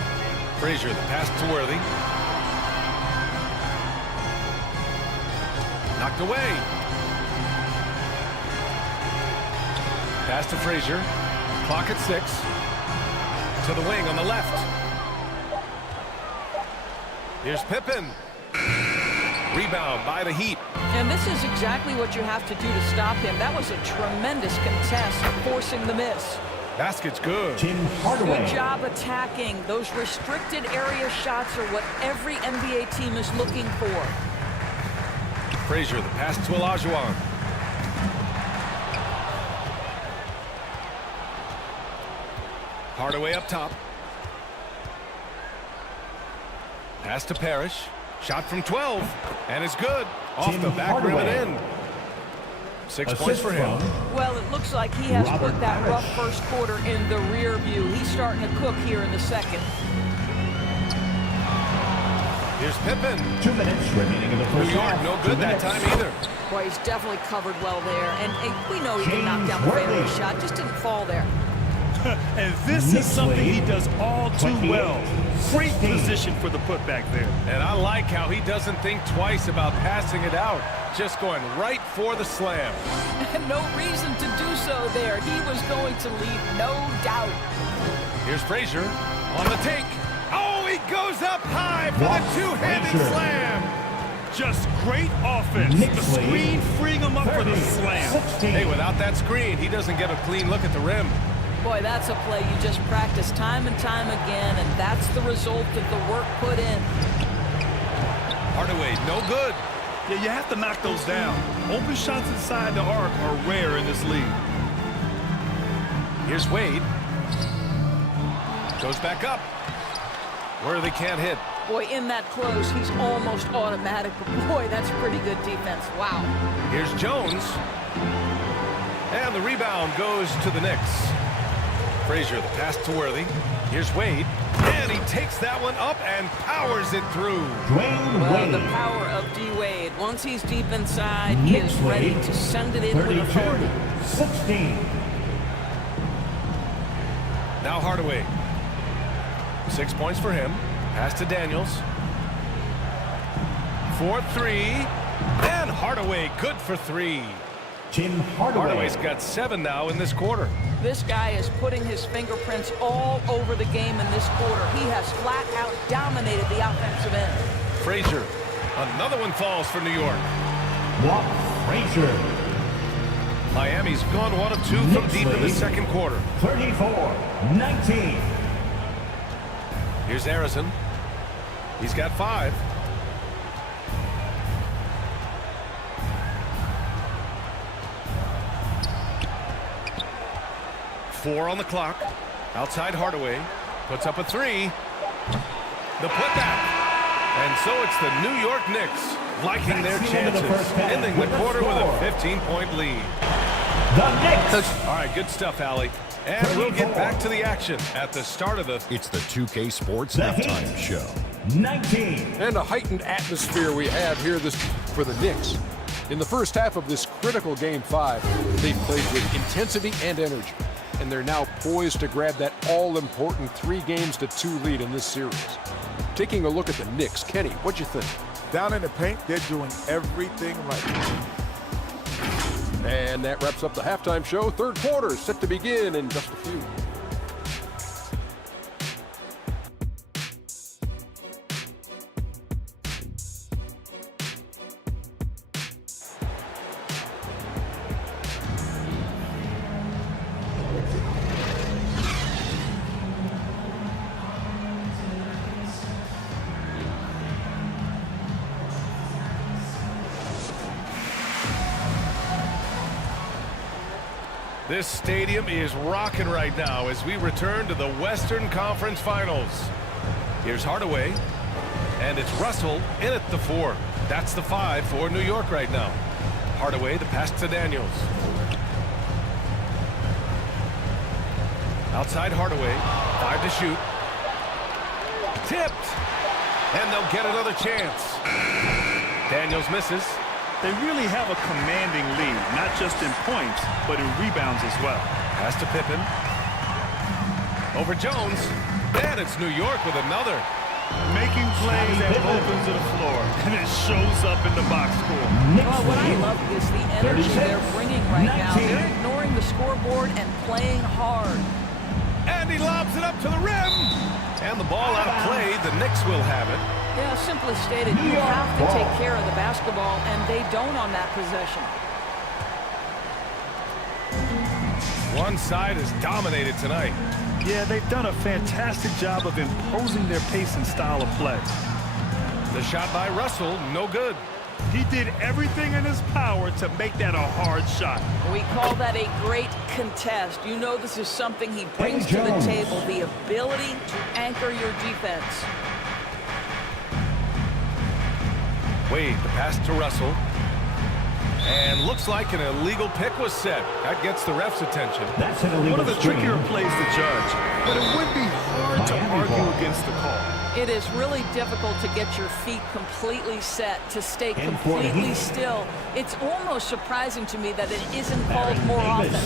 Frazier, the pass to Worthy. Knocked away. Pass to Frazier. Clock at 6. To the wing on the left. Here's Pippen. Rebound by the Heat. And this is exactly what you have to do to stop him. That was a tremendous contest, forcing the miss. Basket's good. Good job attacking. Those restricted area shots are what every NBA team is looking for. Frazier, the pass to Olajuwon. Hardaway up top. Pass to Parrish. Shot from 12. And it's good. Off the back rim and in. 6 points for him. Well, it looks like he has put that rough first quarter in the rear view. He's starting to cook here in the second. Here's Pippen. 2 minutes remaining in the first half. New York, no good that time either. Boy, he's definitely covered well there. And we know he can knock down the fadeaway shot. Just didn't fall there. And this is something he does all too well. Great position for the putback there. And I like how he doesn't think twice about passing it out. Just going right for the slam. No reason to do so there. He was going to leave, no doubt. Here's Frazier on the take. Oh, he goes up high for the two-handed slam. Just great offense. The screen freeing him up for the slam. Hey, without that screen, he doesn't get a clean look at the rim. Boy, that's a play you just practice time and time again, and that's the result of the work put in. Hardaway, no good. Yeah, you have to knock those down. Open shots inside the arc are rare in this league. Here's Wade. Goes back up. Worthy can't hit. Boy, in that close, he's almost automatic. But boy, that's pretty good defense. Wow. Here's Jones. And the rebound goes to the Knicks. Frazier, the pass to Worthy. Here's Wade. And he takes that one up and powers it through. Well, the power of D-Wade. Once he's deep inside, he is ready to send it in with authority. 16. Now Hardaway. 6 points for him. Pass to Daniels. 4-3. And Hardaway good for 3. Hardaway's got 7 now in this quarter. This guy is putting his fingerprints all over the game in this quarter. He has flat out dominated the offensive end. Frazier. Another one falls for New York. Frazier. Miami's gone 1 of 2 from deep in the second quarter. 34-19. Here's Arizin. He's got 5. Four on the clock. Outside Hardaway. Puts up a 3. The putback. And so it's the New York Knicks liking their chances. Ending the quarter with a 15-point lead. The Knicks. All right, good stuff, Allie. And we'll get back to the action at the start of the... It's the 2K Sports Halftime Show. 19. And a heightened atmosphere we have here for the Knicks. In the first half of this critical Game 5, they played with intensity and energy. And they're now poised to grab that all-important 3-2 lead in this series. Taking a look at the Knicks, Kenny, what'd you think? Down in the paint, they're doing everything right. And that wraps up the halftime show. Third quarter set to begin in just a few. This stadium is rocking right now as we return to the Western Conference Finals. Here's Hardaway, and it's Russell in at the 4. That's the 5 for New York right now. Hardaway, the pass to Daniels. Outside Hardaway. 5 to shoot. Tipped. And they'll get another chance. Daniels misses. They really have a commanding lead, not just in points, but in rebounds as well. Pass to Pippen. Over Jones. And it's New York with another. Making plays at both ends of the floor, and it shows up in the box score. Well, what I love is the energy they're bringing right now. They're ignoring the scoreboard and playing hard. And he lobs it up to the rim. And the ball out of play. The Knicks will have it. Yeah, simply stated, you have to take care of the basketball, and they don't on that possession. One side is dominated tonight. Yeah, they've done a fantastic job of imposing their pace and style of play. The shot by Russell, no good. He did everything in his power to make that a hard shot. We call that a great contest. You know this is something he brings to the table, the ability to anchor your defense. Wade, the pass to Russell. And looks like an illegal pick was set. That gets the ref's attention. That's an illegal. One of the trickier plays to judge, but it would be hard to argue against the call. It is really difficult to get your feet completely set, to stay completely still. It's almost surprising to me that it isn't called more often.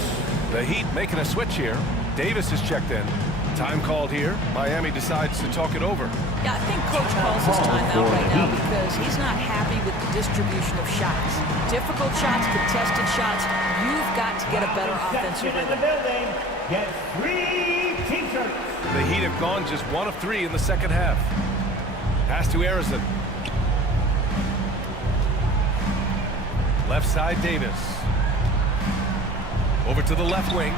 The Heat making a switch here. Davis is checked in. Time called here. Miami decides to talk it over. Yeah, I think Coach calls his timeout right now because he's not happy with the distribution of shots. Difficult shots, contested shots. You've got to get a better offensive rhythm. Get 3 t-shirts. The Heat have gone just 1 of 3 in the second half. Pass to Harrison. Left side, Davis. Over to the left wing.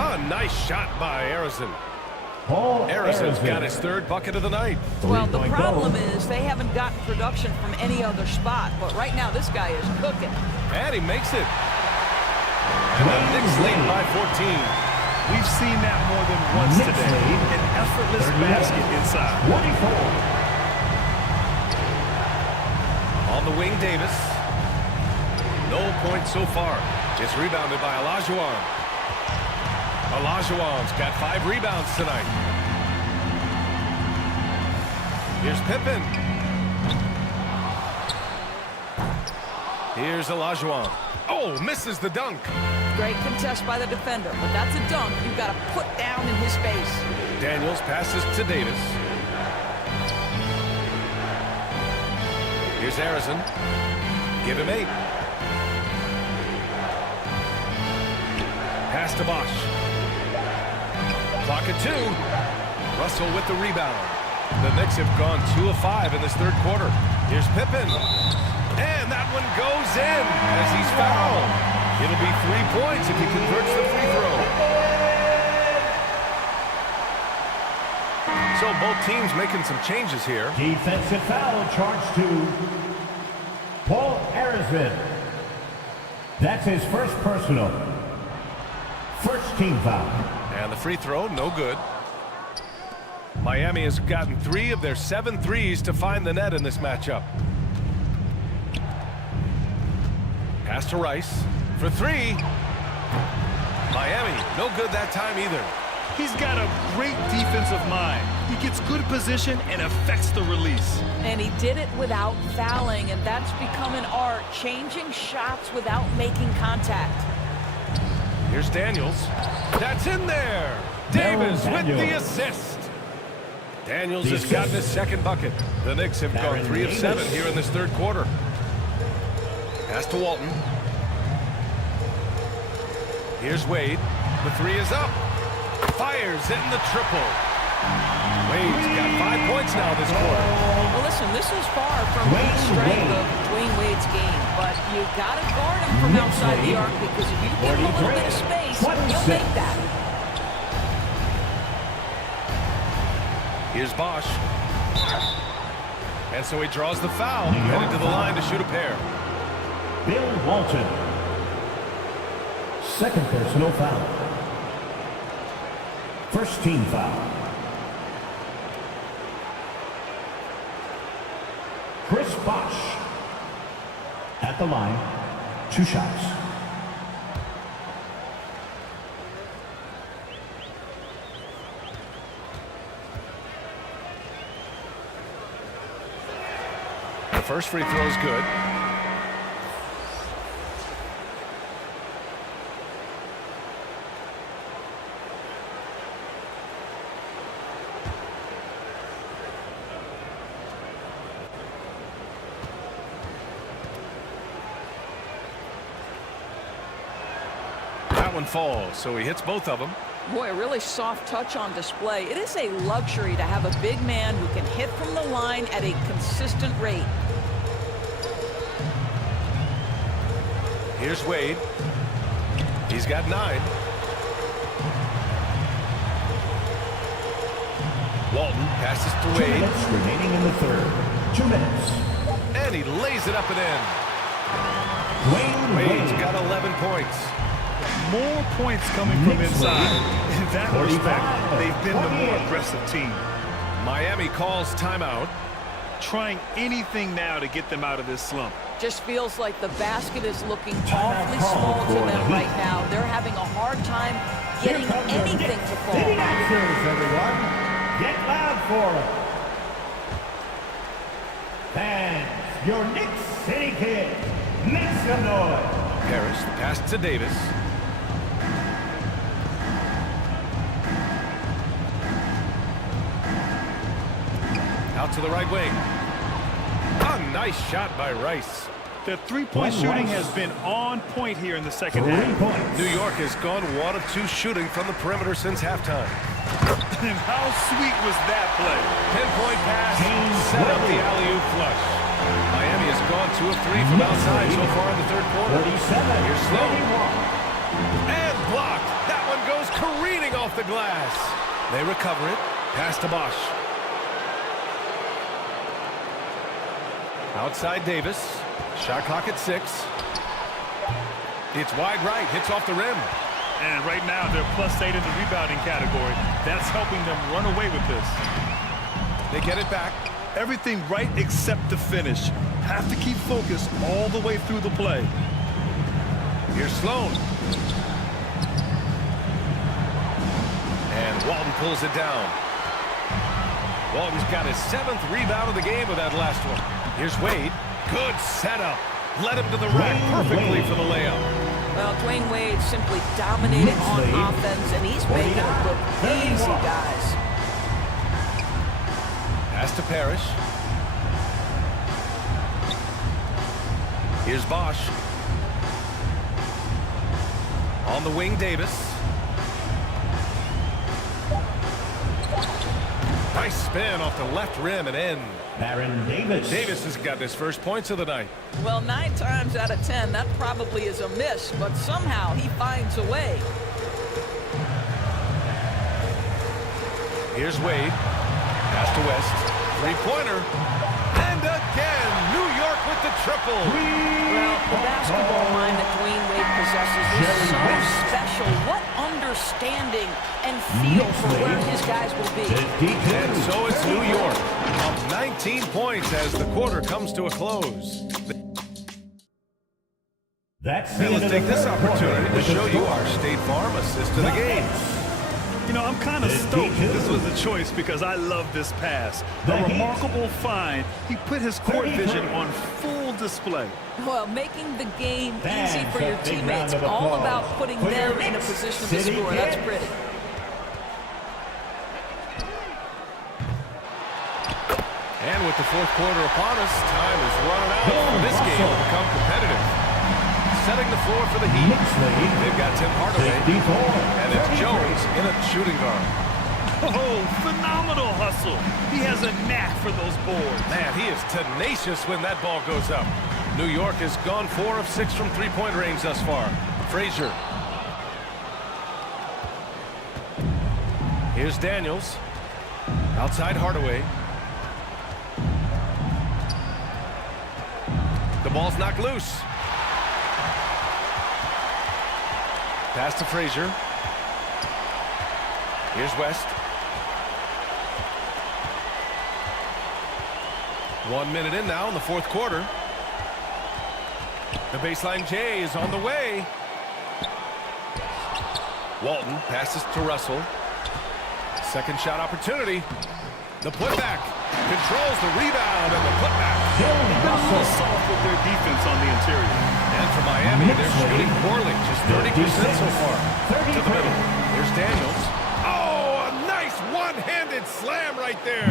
Oh, nice shot by Harrison. Harrison's got his 3rd bucket of the night. Well, the problem is they haven't gotten production from any other spot, but right now this guy is cooking. And he makes it. And the Knicks lead by 14. We've seen that more than once today. An effortless basket inside. 24. On the wing, Davis. No points so far. It's rebounded by Olajuwon. Olajuwon's got 5 rebounds tonight. Here's Pippen. Here's Olajuwon. Oh, misses the dunk. Great contest by the defender, but that's a dunk you've got to put down in his face. Daniels passes to Davis. Here's Harrison. Give him 8. Pass to Bosch. Clock at 2. Russell with the rebound. The Knicks have gone 2 of 5 in this 3rd quarter. Here's Pippen. And that one goes in as he's fouled. It'll be 3 points if he converts the free throw. So both teams making some changes here. Defensive foul charged to Paul Harrison. That's his first personal. First team foul. And the free throw, no good. Miami has gotten 3 of their 7 threes to find the net in this matchup. Pass to Rice for 3. Miami, no good that time either. He's got a great defensive mind. He gets good position and affects the release. And he did it without fouling, and that's become an art, changing shots without making contact. Here's Daniels. That's in there. Davis with the assist. Daniels has gotten his 2nd bucket. The Knicks have gone 3 of 7 here in this 3rd quarter. Pass to Walton. Here's Wade. The 3 is up. Fires in the triple. Wade's got 5 points now this quarter. Well, listen, this is far from the strength of Dwayne Wade's game, but you got to guard him from outside the arc because if you give him a little bit of space, he'll make that. Here's Bosch. And so he draws the foul, headed to the line to shoot a pair. Bill Walton. 2nd personal foul. First team foul. Chris Bosch at the line, 2 shots. The first free throw is good. That one falls, so he hits both of them. Boy, a really soft touch on display. It is a luxury to have a big man who can hit from the line at a consistent rate. Here's Wade. He's got 9. Walton passes to 2 Wade. minutes remaining in the third. 2 minutes. And he lays it up and in. Wade's got 11 points. More points coming from inside. In that respect, they've been the more aggressive team. Miami calls timeout. Trying anything now to get them out of this slump. Just feels like the basket is looking awfully small to them right now. They're having a hard time getting anything to fall. Everyone, get loud for it. And your Knicks City Kid, make some noise. Parrish, the pass to Davis. Out to the right wing. A nice shot by Rice. The three-point shooting has been on point here in the second half. New York has gone 1 of 2 shooting from the perimeter since halftime. And how sweet was that play? Pinpoint pass, set up the alley-oop flush. Miami has gone 2 of 3 from outside so far in the third quarter. Here's Sloan. And blocked. That one goes careening off the glass. They recover it. Pass to Bosch. Outside Davis. Shot clock at 6. It's wide right. Hits off the rim. And right now they're +8 in the rebounding category. That's helping them run away with this. They get it back. Everything right except the finish. Have to keep focused all the way through the play. Here's Sloan. And Walton pulls it down. Walton's got his 7th rebound of the game with that last one. Here's Wade. Good setup. Led him to the rack perfectly for the layup. Well, Dwayne Wade simply dominated on offense, and he's making it look easy, guys. Pass to Parrish. Here's Bosch. On the wing, Davis. Nice spin off the left rim and in. Baron Davis. Davis has got his first points of the night. Well, 9 times out of 10, that probably is a miss, but somehow he finds a way. Here's Wade. Pass to West. Three-pointer. And again, New York with the triple. Well, the basketball mind that Dwayne Wade possesses is so special. What understanding and feel for where his guys will be. And so it's New York. Up 19 points as the quarter comes to a close. That's now let's take this opportunity to show you our State Farm assist to the game. You know, I'm kind of stoked this was a choice because I love this pass. A remarkable find. He put his court vision on full display. Well, making the game easy for your teammates. All about putting them in a position to score. That's pretty. And with the fourth quarter upon us, time is running out for this game to become competitive. Setting the floor for the Heat. They've got Tim Hardaway. And it's Jones in a shooting guard. Oh, phenomenal hustle. He has a knack for those boards. Man, he is tenacious when that ball goes up. New York has gone 4 of 6 from three-point range thus far. Frazier. Here's Daniels. Outside Hardaway. The ball's knocked loose. Pass to Frazier. Here's West. 1 minute in now in the fourth quarter. The baseline J is on the way. Walton passes to Russell. Second shot opportunity. The putback. Controls the rebound and the putback. They've been a little soft with their defense on the interior. And for Miami, they're shooting poorly. Just 30% so far. To the middle. Here's Daniels. Oh, a nice one-handed slam right there.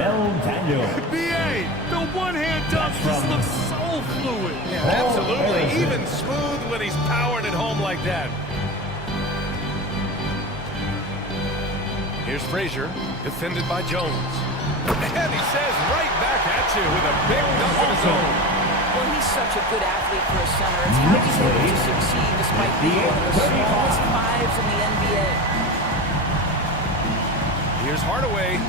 B.A., the one-hand dunk just looks so fluid. Yeah, absolutely. Even smooth when he's powering it home like that. Here's Frazier, defended by Jones. And he says right back at you with a big dunk of his own. Well, he's such a good athlete for a center. It's how he's able to succeed despite being one of the smallest fives in the NBA. Here's Hardaway.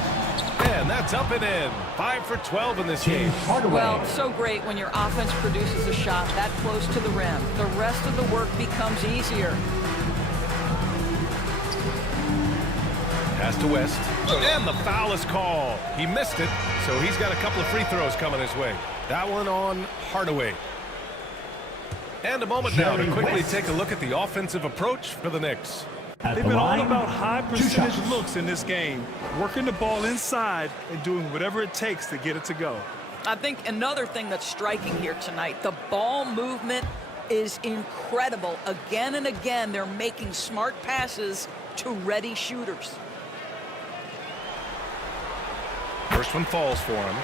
And that's up and in. 5 for 12 in this game. Well, so great when your offense produces a shot that close to the rim. The rest of the work becomes easier. Pass to West. And the foul is called. He missed it, so he's got a couple of free throws coming his way. That one on Hardaway. And a moment now to quickly take a look at the offensive approach for the Knicks. They've been all about high percentage looks in this game, working the ball inside and doing whatever it takes to get it to go. I think another thing that's striking here tonight, the ball movement is incredible. Again and again, they're making smart passes to ready shooters. First one falls for him.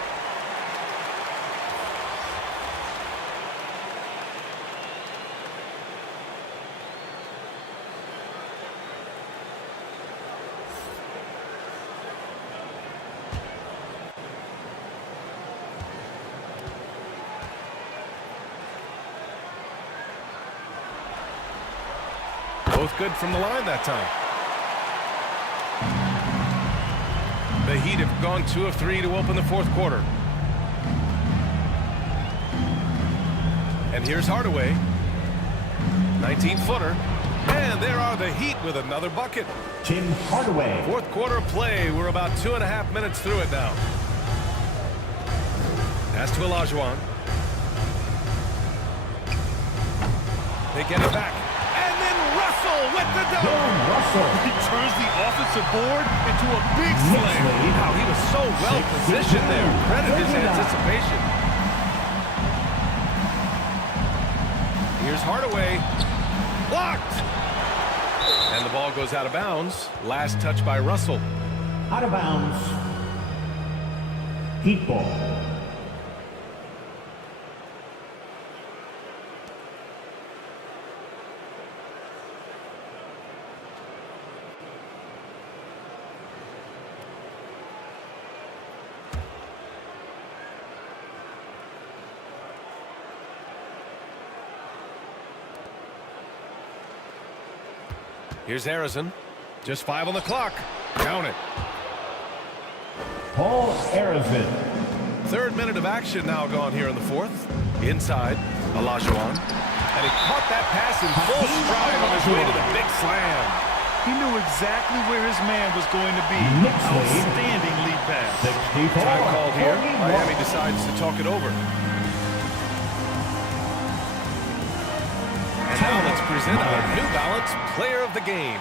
Both good from the line that time. The Heat have gone 2 of 3 to open the fourth quarter. And here's Hardaway. 19-footer. And there are the Heat with another bucket. Tim Hardaway. Fourth quarter play. We're about 2.5 minutes through it now. Pass to Olajuwon. They get it back. Russell with the dunk. He turns the offensive board into a big slam. Wow, he was so well positioned there. Credit his anticipation. Here's Hardaway. Blocked. And the ball goes out of bounds. Last touch by Russell. Out of bounds. Heat ball. Here's Harrison. Just 5 on the clock. Count it. Paul Harrison. Third minute of action now gone here in the fourth. Inside, Olajuwon. And he caught that pass in full stride on his way to the big slam. He knew exactly where his man was going to be. Outstanding lead pass. Time called here. Miami decides to talk it over. And now let's present our New Balance Player of the Game.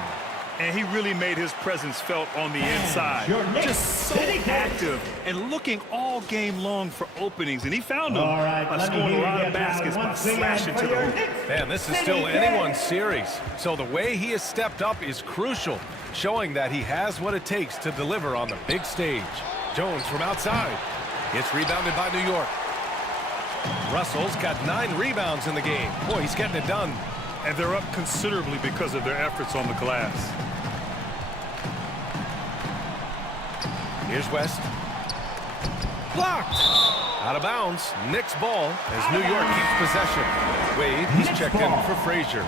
And he really made his presence felt on the inside. Just so active and looking all game long for openings. And he found them by scoring a lot of baskets by slashing to the hoop. Man, this is still anyone's series. So the way he has stepped up is crucial, showing that he has what it takes to deliver on the big stage. Jones from outside. It's rebounded by New York. Russell's got 9 rebounds in the game. Boy, he's getting it done. And they're up considerably because of their efforts on the glass. Here's West. Blocked. Out of bounds. Knicks ball as New York keeps possession. Wade, he's checked in for Frazier.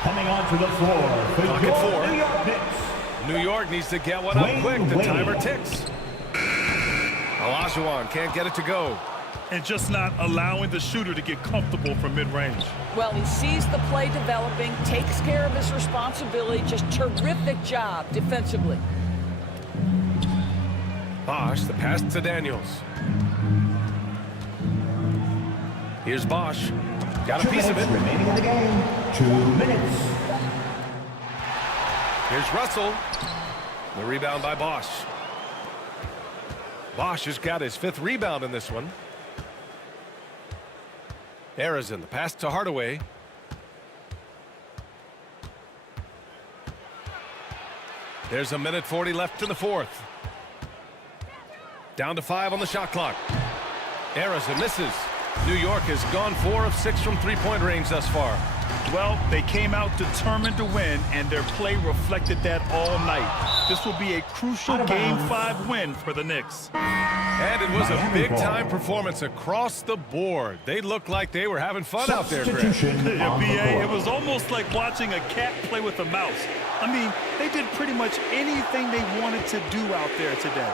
Coming onto the floor for Pocket 4. New York Knicks. New York needs to get one up quick. The timer ticks. Olajuwon can't get it to go. And just not allowing the shooter to get comfortable from mid-range. Well, he sees the play developing, takes care of his responsibility. Just terrific job defensively. Bosch, the pass to Daniels. Here's Bosch. Got a piece of it. Remaining in the game. 2 minutes. Here's Russell. The rebound by Bosch. Bosch has got his 5th rebound in this one. Arizin, the pass to Hardaway. There's 1:40 left in the 4th. Down to 5 on the shot clock. Arizin misses. New York has gone 4 of 6 from three-point range thus far. Well, they came out determined to win, and their play reflected that all night. This will be a crucial Game 5 win for the Knicks. And it was a big-time performance across the board. They looked like they were having fun out there, Greg. Yeah, B.A., it was almost like watching a cat play with a mouse. I mean, they did pretty much anything they wanted to do out there today.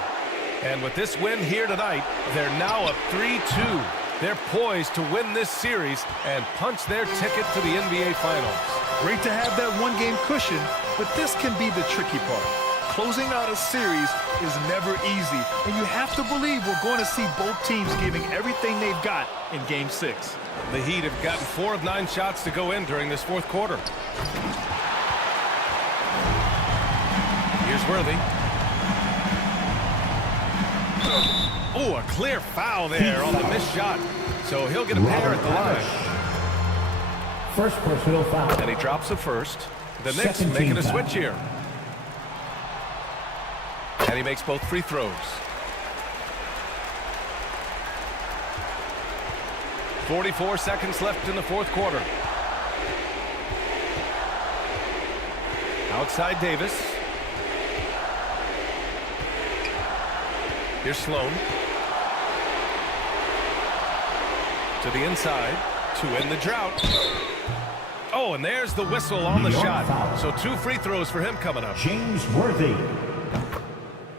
And with this win here tonight, they're now up 3-2. They're poised to win this series and punch their ticket to the NBA Finals. Great to have that one-game cushion, but this can be the tricky part. Closing out a series is never easy, and you have to believe we're going to see both teams giving everything they've got in Game 6. The Heat have gotten 4 of 9 shots to go in during this 4th quarter. Here's Worthy. Oh, a clear foul there on the missed shot. So he'll get a pair at the line. First personal foul. And he drops the first. The Knicks making a switch here. And he makes both free throws. 44 seconds left in the 4th quarter. Outside Davis. Here's Sloan. To the inside to end the drought. Oh, and there's the whistle on the shot. So 2 free throws for him coming up. James Worthy.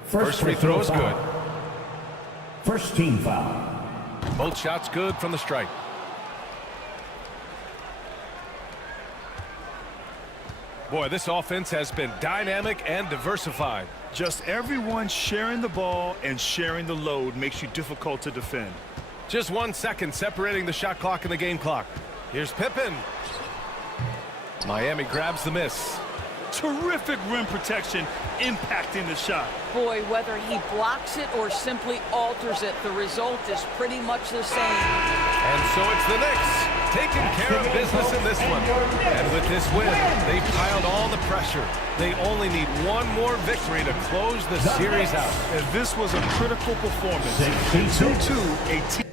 First free throw is good. First team foul. Both shots good from the stripe. Boy, this offense has been dynamic and diversified. Just everyone sharing the ball and sharing the load makes you difficult to defend. Just 1 second separating the shot clock and the game clock. Here's Pippen. Miami grabs the miss. Terrific rim protection impacting the shot. Boy, whether he blocks it or simply alters it, the result is pretty much the same. And so it's the Knicks taking care of business in this one. And with this win, they've piled all the pressure. They only need one more victory to close the series out. And this was a critical performance. 2-2, a team.